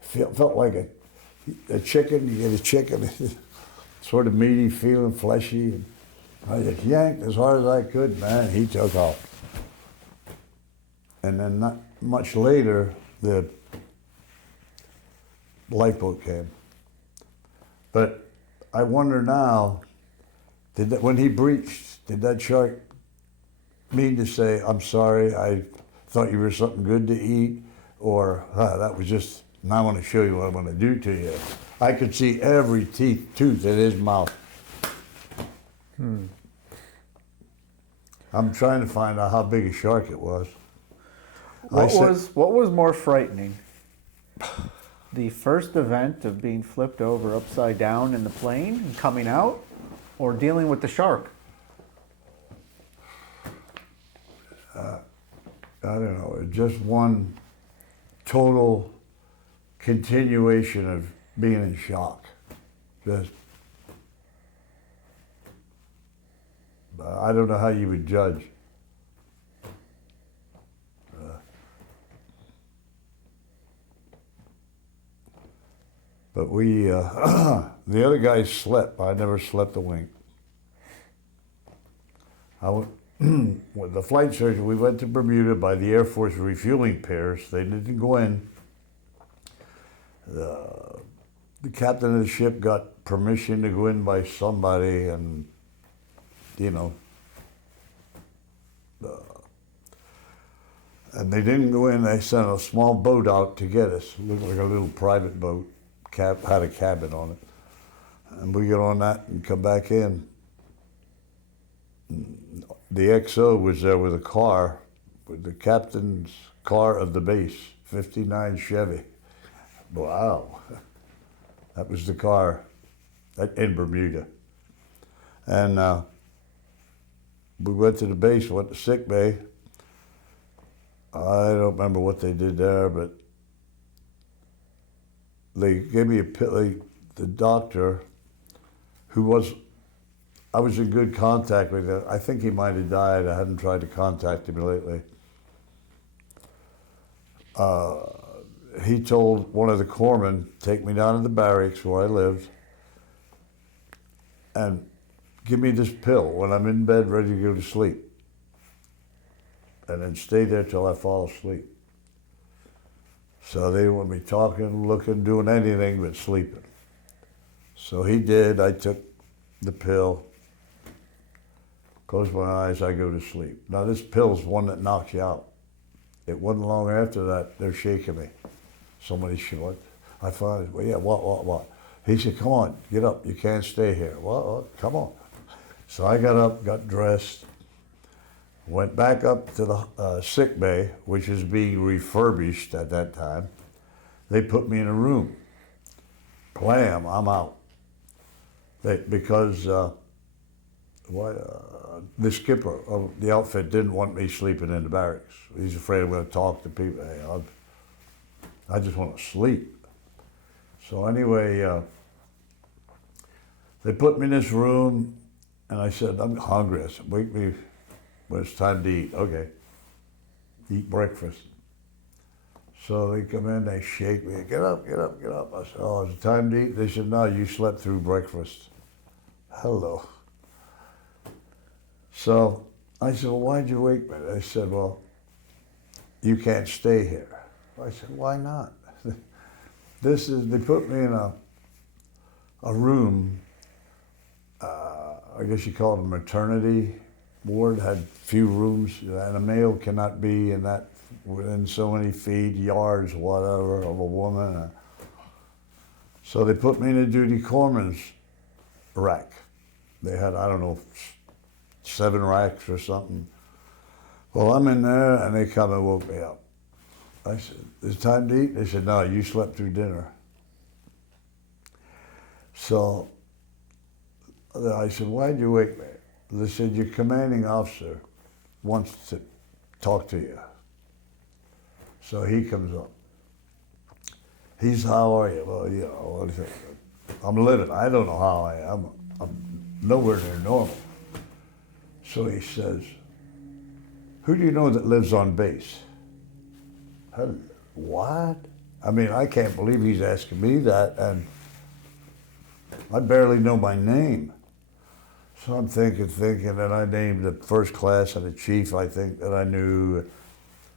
Felt like a chicken. You get a chicken, sort of meaty, feeling fleshy. And I just yanked as hard as I could, man. He took off. And then not much later, the lifeboat came. But I wonder now, when he breached, did that shark mean to say, I'm sorry, I thought you were something good to eat? Or, that was just, now I want to show you what I'm going to do to you. I could see every tooth in his mouth. I'm trying to find out how big a shark it was. What was more frightening? The first event of being flipped over upside down in the plane and coming out, or dealing with the shark? I don't know, it's just one total continuation of being in shock. Just, I don't know how you would judge. But we, the other guys slept. I never slept a wink. With the flight surgeon, we went to Bermuda by the Air Force refueling piers. They didn't go in. The captain of the ship got permission to go in by somebody, and and they didn't go in. They sent a small boat out to get us. It looked like a little private boat. Had a cabin on it, and we get on that and come back in. The XO was there with a car, with the captain's car of the base, 59 Chevy. Wow, that was the car in Bermuda. And we went to the base, went to sick bay. I don't remember what they did there, but they gave me the doctor, I was in good contact with him. I think he might have died. I hadn't tried to contact him lately. He told one of the corpsmen, take me down to the barracks where I lived and give me this pill when I'm in bed ready to go to sleep. And then stay there till I fall asleep. So they didn't want me talking, looking, doing anything but sleeping. So he did. I took the pill, closed my eyes, I go to sleep. Now this pill's one that knocks you out. It wasn't long after that, they're shaking me. Somebody short. I finally, well, yeah, what? He said, come on, get up, you can't stay here. Well, come on. So I got up, got dressed, went back up to the sick bay, which is being refurbished at that time. They put me in a room. Blam, I'm out. Because the skipper of the outfit didn't want me sleeping in the barracks. He's afraid I'm going to talk to people. Hey, I just want to sleep. So anyway, they put me in this room, and I said, I'm hungry. I said, wake me when it's time to eat. Okay, eat breakfast. So they come in, they shake me, get up, get up, get up. I said, oh, is it time to eat? They said, no, you slept through breakfast. Hello. So I said, well, why'd you wake me? They said, well, you can't stay here. I said, why not? They put me in a room, I guess you call it a maternity ward, had few rooms, and a male cannot be in that within so many feet, yards, whatever, of a woman. So they put me in a duty corpsman's rack. They had, I don't know, 7 racks or something. Well, I'm in there, and they come and woke me up. I said, is it time to eat? They said, no, you slept through dinner. So I said, why'd you wake me? They said, your commanding officer wants to talk to you. So he comes up. He's, how are you? Well, you know, I'm living. I don't know how I am. I'm nowhere near normal. So he says, who do you know that lives on base? What? I mean, I can't believe he's asking me that, and I barely know my name. So I'm thinking, and I named the first class and the chief, I think, that I knew.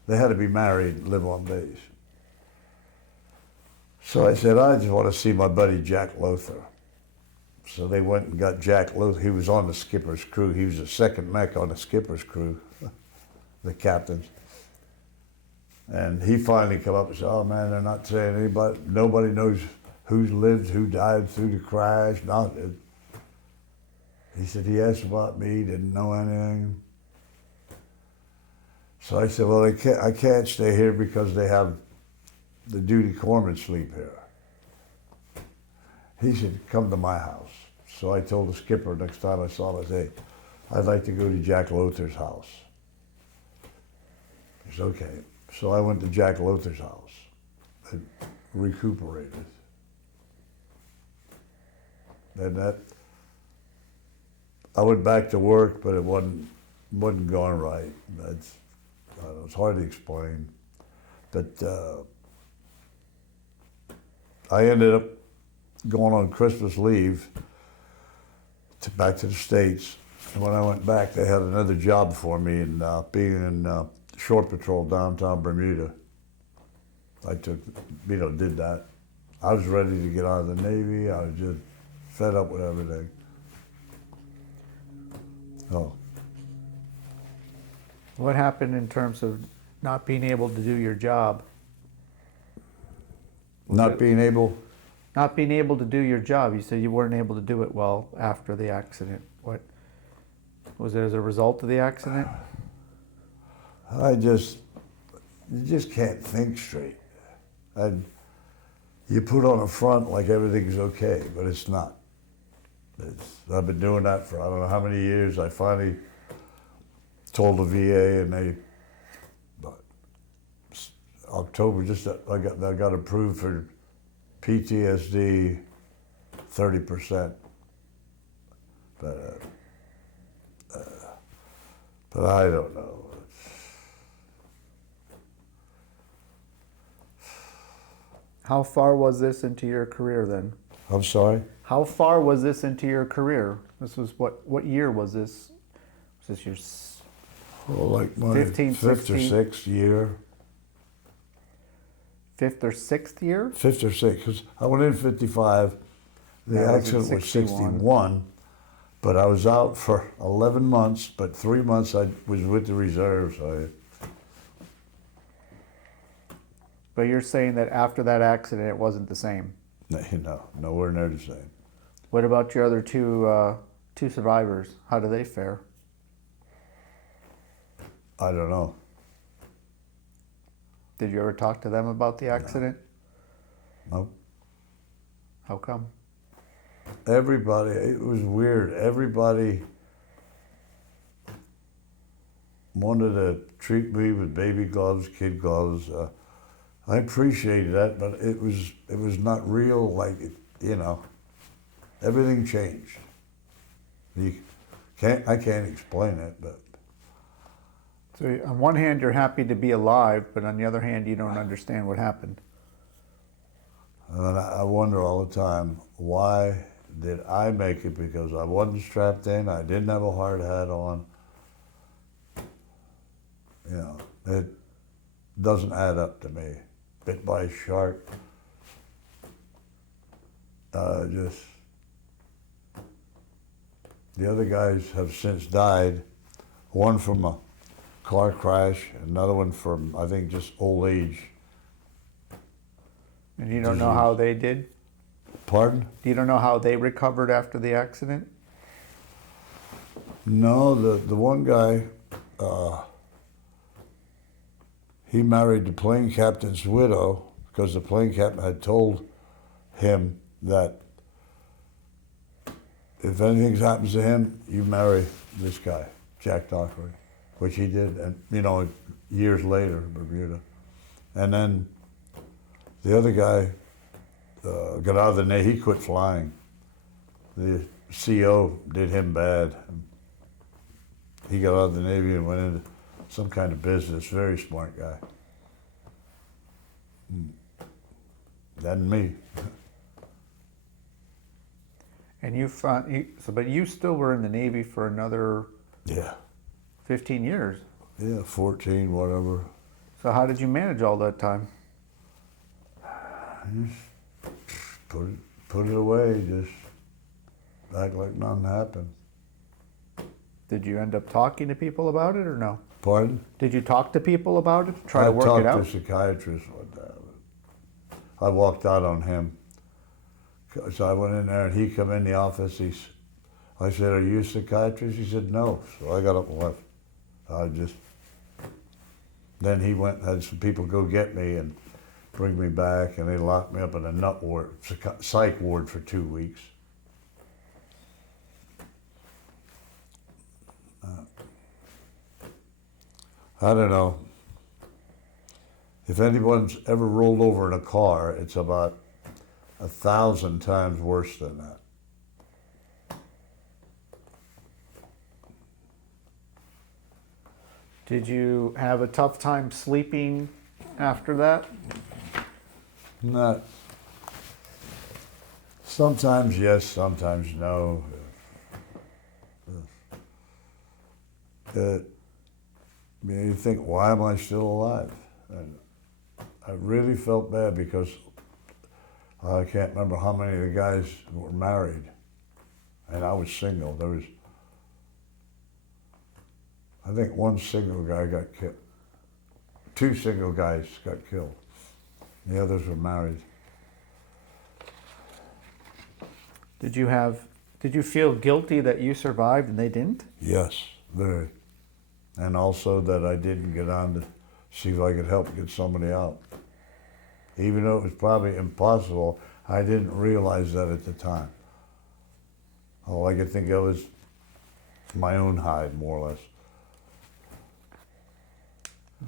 They had to be married and live on base. So I said, I just want to see my buddy Jack Lothar. So they went and got Jack Luther. He was on the skipper's crew. He was the second mech on the skipper's crew, the captain's. And he finally come up and said, "Oh man, they're not saying anybody. Nobody knows who's lived, who died through the crash." He said he asked about me, didn't know anything. So I said, "Well, I can't stay here because they have the duty corpsmen sleep here." He said, "Come to my house." So I told the skipper next time I saw him, I said, "Hey, I'd like to go to Jack Luther's house." He said, "Okay." So I went to Jack Luther's house and recuperated. And I went back to work, but it wasn't going right. I don't know, it's hard to explain. But I ended up going on Christmas leave back to the States. And when I went back, they had another job for me in being in shore patrol downtown Bermuda. I did that. I was ready to get out of the Navy. I was just fed up with everything. Oh. What happened in terms of not being able to do your job? Not being able? Not being able to do your job. You said you weren't able to do it well after the accident. What was it as a result of the accident? You just can't think straight. You put on a front like everything's okay, but it's not. I've been doing that for I don't know how many years. I finally told the VA, and October, I got approved for PTSD 30%. But I don't know. How far was this into your career then? I'm sorry? How far was this into your career? This was what year was this? Was this your like my 15, fifth 16? or sixth year. Fifth or sixth year? Fifth or sixth, because I went in 55. The accident was 61, but I was out for 11 months, but 3 months I was with the reserves. But you're saying that after that accident, it wasn't the same? No, nowhere near the same. What about your other two survivors? How do they fare? I don't know. Did you ever talk to them about the accident? No. How come? Everybody, it was weird. Everybody wanted to treat me with baby gloves, kid gloves. I appreciated that, but it was not real. Like everything changed. I can't explain it, but. So on one hand, you're happy to be alive, but on the other hand, you don't understand what happened. And I wonder all the time, why did I make it? Because I wasn't strapped in, I didn't have a hard hat on. It doesn't add up to me. Bit by a shark. The other guys have since died. One from a car crash, another one from, I think, just old age. And you don't know how they did? Pardon? You don't know how they recovered after the accident? No, the one guy, he married the plane captain's widow because the plane captain had told him that if anything happens to him, you marry this guy, Jack Dockery, which he did, and years later in Bermuda. And then the other guy got out of the Navy. He quit flying. The CO did him bad. He got out of the Navy and went into some kind of business. Very smart guy. That and me. And but you still were in the Navy for another 15 years. Yeah, 14, whatever. So how did you manage all that time? Just put it away. Just act like nothing happened. Did you end up talking to people about it or no? Pardon? Did you talk to people about it? Try to work it I out? talked to a psychiatrist one time. I walked out on him. So I went in there and he come in the office. I said, "Are you a psychiatrist?" He said, "No." So I got up and left. Then he went and had some people go get me and bring me back, and they locked me up in a nut ward, psych ward for 2 weeks. I don't know. If anyone's ever rolled over in a car, it's about 1,000 times worse than that. Did you have a tough time sleeping after that? Not. Sometimes yes, sometimes no. You think, why am I still alive? And I really felt bad because I can't remember how many of the guys were married, and I was single. There was, I think, one single guy got killed. 2 single guys got killed. The others were married. Did you feel guilty that you survived and they didn't? Yes, very. And also that I didn't get on to see if I could help get somebody out. Even though it was probably impossible, I didn't realize that at the time. All I could think of was my own hide, more or less.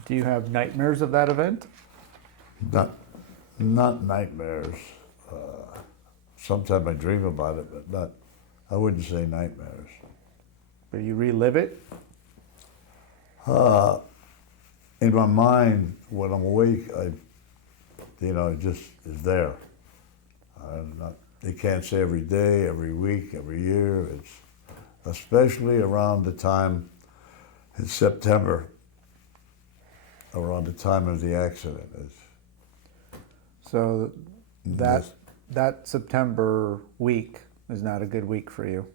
Do you have nightmares of that event? Not nightmares. Sometimes I dream about it, but I wouldn't say nightmares. But you relive it? In my mind, when I'm awake, it just is there. You can't say every day, every week, every year. It's especially around the time in September, around the time of the accident. So that September week is not a good week for you.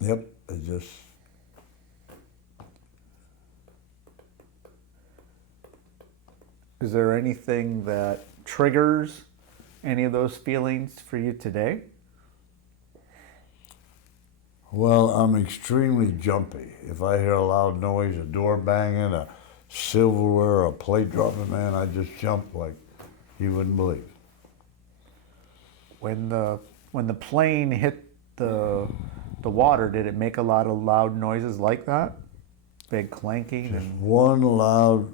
Yep, it just. Is there anything that triggers any of those feelings for you today? Well, I'm extremely jumpy. If I hear a loud noise, a door banging, a silverware, a plate dropping, man, I just jump like you wouldn't believe. When the plane hit the water, did it make a lot of loud noises like that? Big clanking? Just one loud,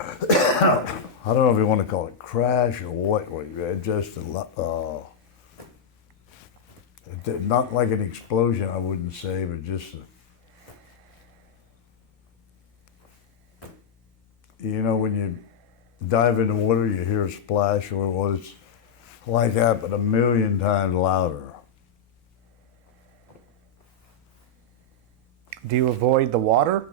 I don't know if you want to call it crash or what, just not like an explosion, I wouldn't say, but just, when you dive in the water, you hear a splash, or it's like that, but 1,000,000 times louder. Do you avoid the water?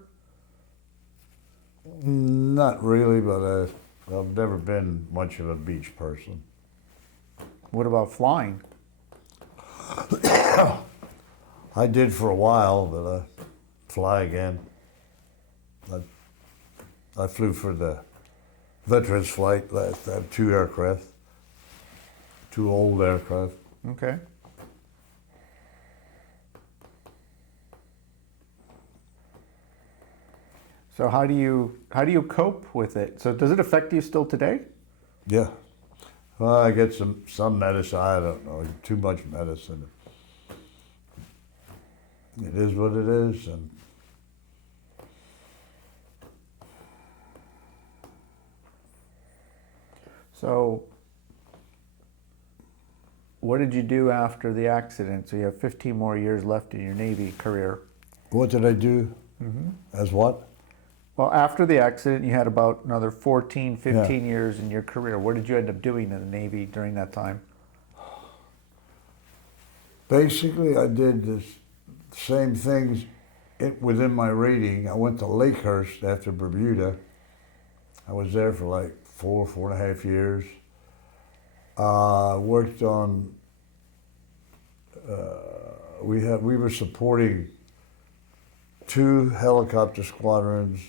Not really, but I've never been much of a beach person. What about flying? I did for a while, but I fly again. I flew for the veterans flight. I have 2 aircraft, 2 old aircraft. Okay. So how do you cope with it? So does it affect you still today? Yeah. Well, I get some medicine. I don't know, too much medicine. It is what it is, and so what did you do after the accident? So you have 15 more years left in your Navy career. what did I do? As what? Well, after the accident, you had about another 14, 15 years in your career. What did you end up doing in the Navy during that time? Basically, I did the same things within my rating. I went to Lakehurst after Bermuda. I was there for like 4.5 years. Worked on. We were supporting two helicopter squadrons,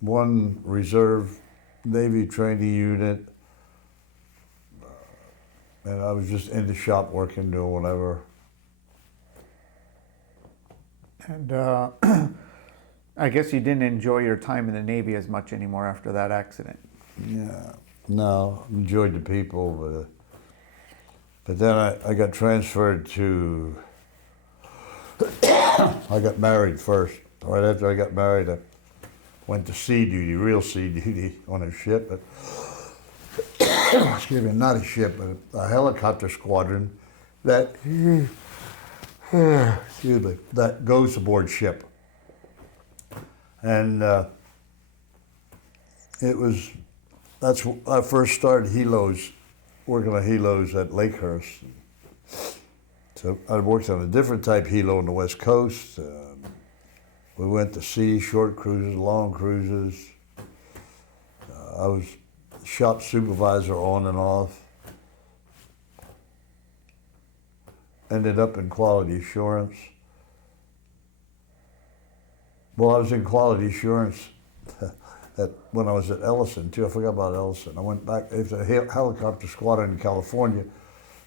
one reserve Navy training unit, and I was just in the shop working, doing whatever. And I guess you didn't enjoy your time in the Navy as much anymore after that accident. Yeah, no, enjoyed the people, but then I got transferred to. I got married first. Right after I got married, I went to sea duty, real sea duty, on a ship. Excuse me, not a ship, but a helicopter squadron that. Excuse me, that goes aboard ship. And that's when I first started helos, working on helos at Lakehurst. So I worked on a different type helo on the West Coast. We went to sea, short cruises, long cruises. I was shop supervisor on and off. Ended up in quality assurance. Well, I was in quality assurance when I was at Ellison too. I forgot about Ellison. I went back, it was a helicopter squadron in California.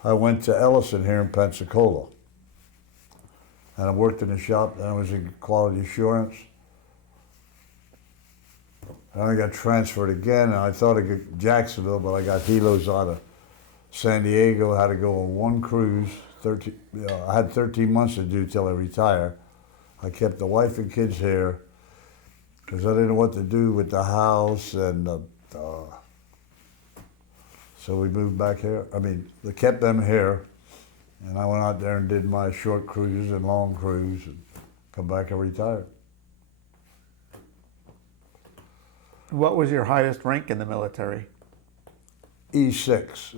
I went to Ellison here in Pensacola. And I worked in the shop, then I was in quality assurance. And I got transferred again, and I thought I'd get Jacksonville, but I got helos out of San Diego, had to go on one cruise. I had 13 months to do till I retire. I kept the wife and kids here because I didn't know what to do with the house, and so we moved back here. I mean, they kept them here, and I went out there and did my short cruise and long cruise, and come back and retired. What was your highest rank in the military? E6.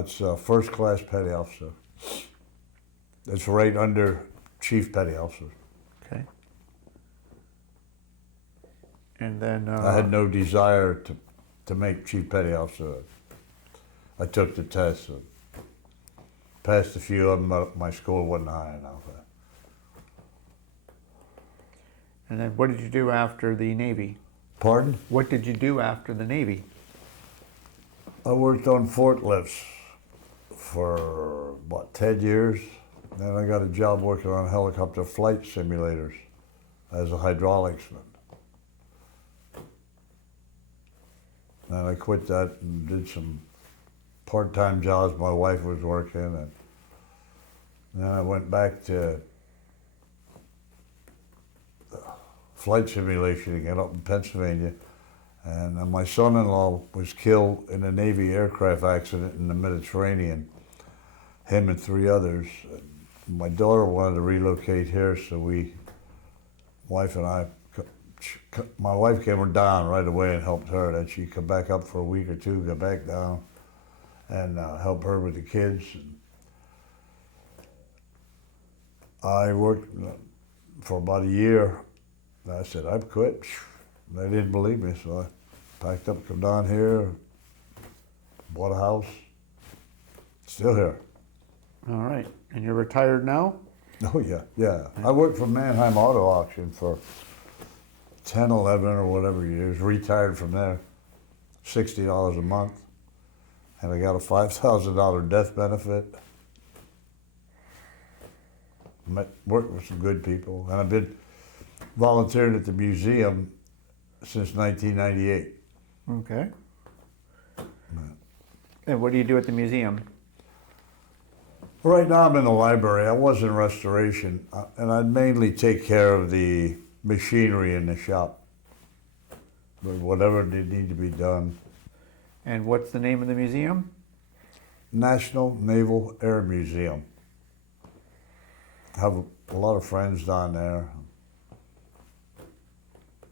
It's First Class Petty Officer. It's right under Chief Petty Officer. Okay. And then I had no desire to make Chief Petty Officer. I took the test and passed a few of them, but my score wasn't high enough. And then what did you do after the Navy? Pardon? What did you do after the Navy? I worked on forklifts for about 10 years. Then I got a job working on helicopter flight simulators as a hydraulicsman. And I quit that and did some part-time jobs my wife was working, and then I went back to flight simulation again up in Pennsylvania. And my son-in-law was killed in a Navy aircraft accident in the Mediterranean, him and 3 others. My daughter wanted to relocate here, so my wife came down right away and helped her. Then she'd come back up for a week or two, go back down, and help her with the kids. And I worked for about a year. I said, I've quit. They didn't believe me, so I packed up, come down here, bought a house, still here. All right. And you're retired now? Oh, yeah. I worked for Mannheim Auto Auction for 10, 11 or whatever years, retired from there, $60 a month, and I got a $5,000 death benefit. Worked with some good people, and I've been volunteering at the museum since 1998. Okay. And what do you do at the museum? Right now I'm in the library. I was in restoration, and I mainly take care of the machinery in the shop, whatever did need to be done. And what's the name of the museum? National Naval Air Museum. I have a lot of friends down there.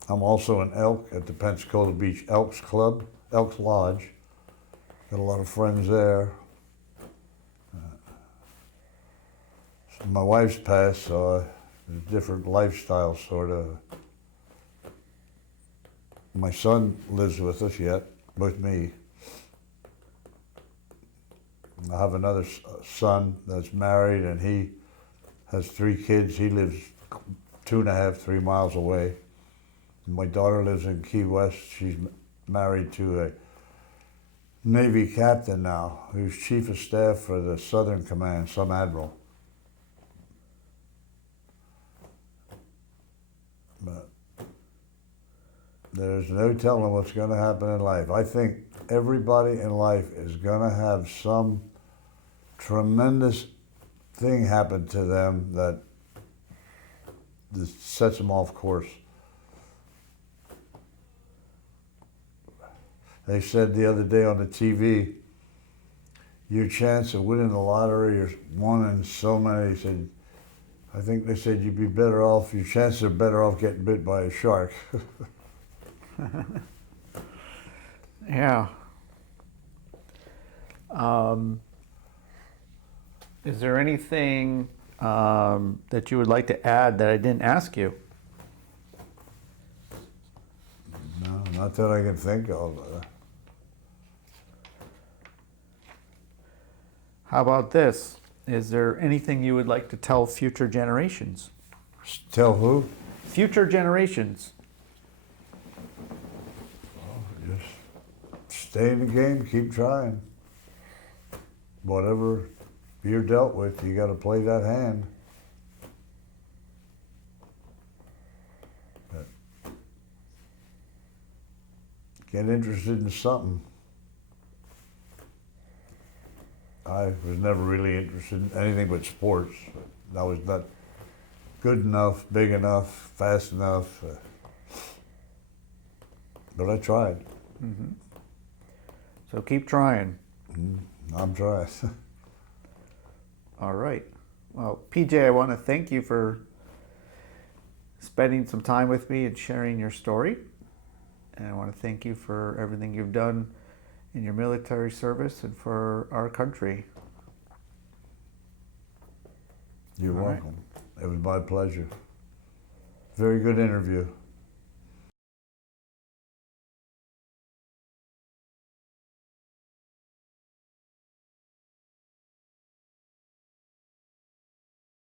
I'm also an elk at the Pensacola Beach Elks Club, Elks Lodge. Got a lot of friends there. My wife's passed, so there's different lifestyle, sort of. My son lives with us yet, with me. I have another son that's married, and he has 3 kids. He lives 2.5, 3 miles away. My daughter lives in Key West. She's married to a Navy captain now, who's chief of staff for the Southern Command, some admiral. But there's no telling what's going to happen in life. I think everybody in life is going to have some tremendous thing happen to them that just sets them off course. They said the other day on the TV, your chance of winning the lottery is 1 in so many. They said, I think they said you'd be better off, your chances are better off getting bit by a shark. Yeah. Is there anything that you would like to add that I didn't ask you? No, not that I can think of. How about this? Is there anything you would like to tell future generations? Tell who? Future generations. Just stay in the game, keep trying. Whatever you're dealt with, you got to play that hand. But get interested in something. I was never really interested in anything but sports. I was not good enough, big enough, fast enough. But I tried. Mm-hmm. So keep trying. I'm trying. All right. Well, PJ, I want to thank you for spending some time with me and sharing your story. And I want to thank you for everything you've done in your military service and for our country. You're All right. welcome. It was my pleasure. Very good interview.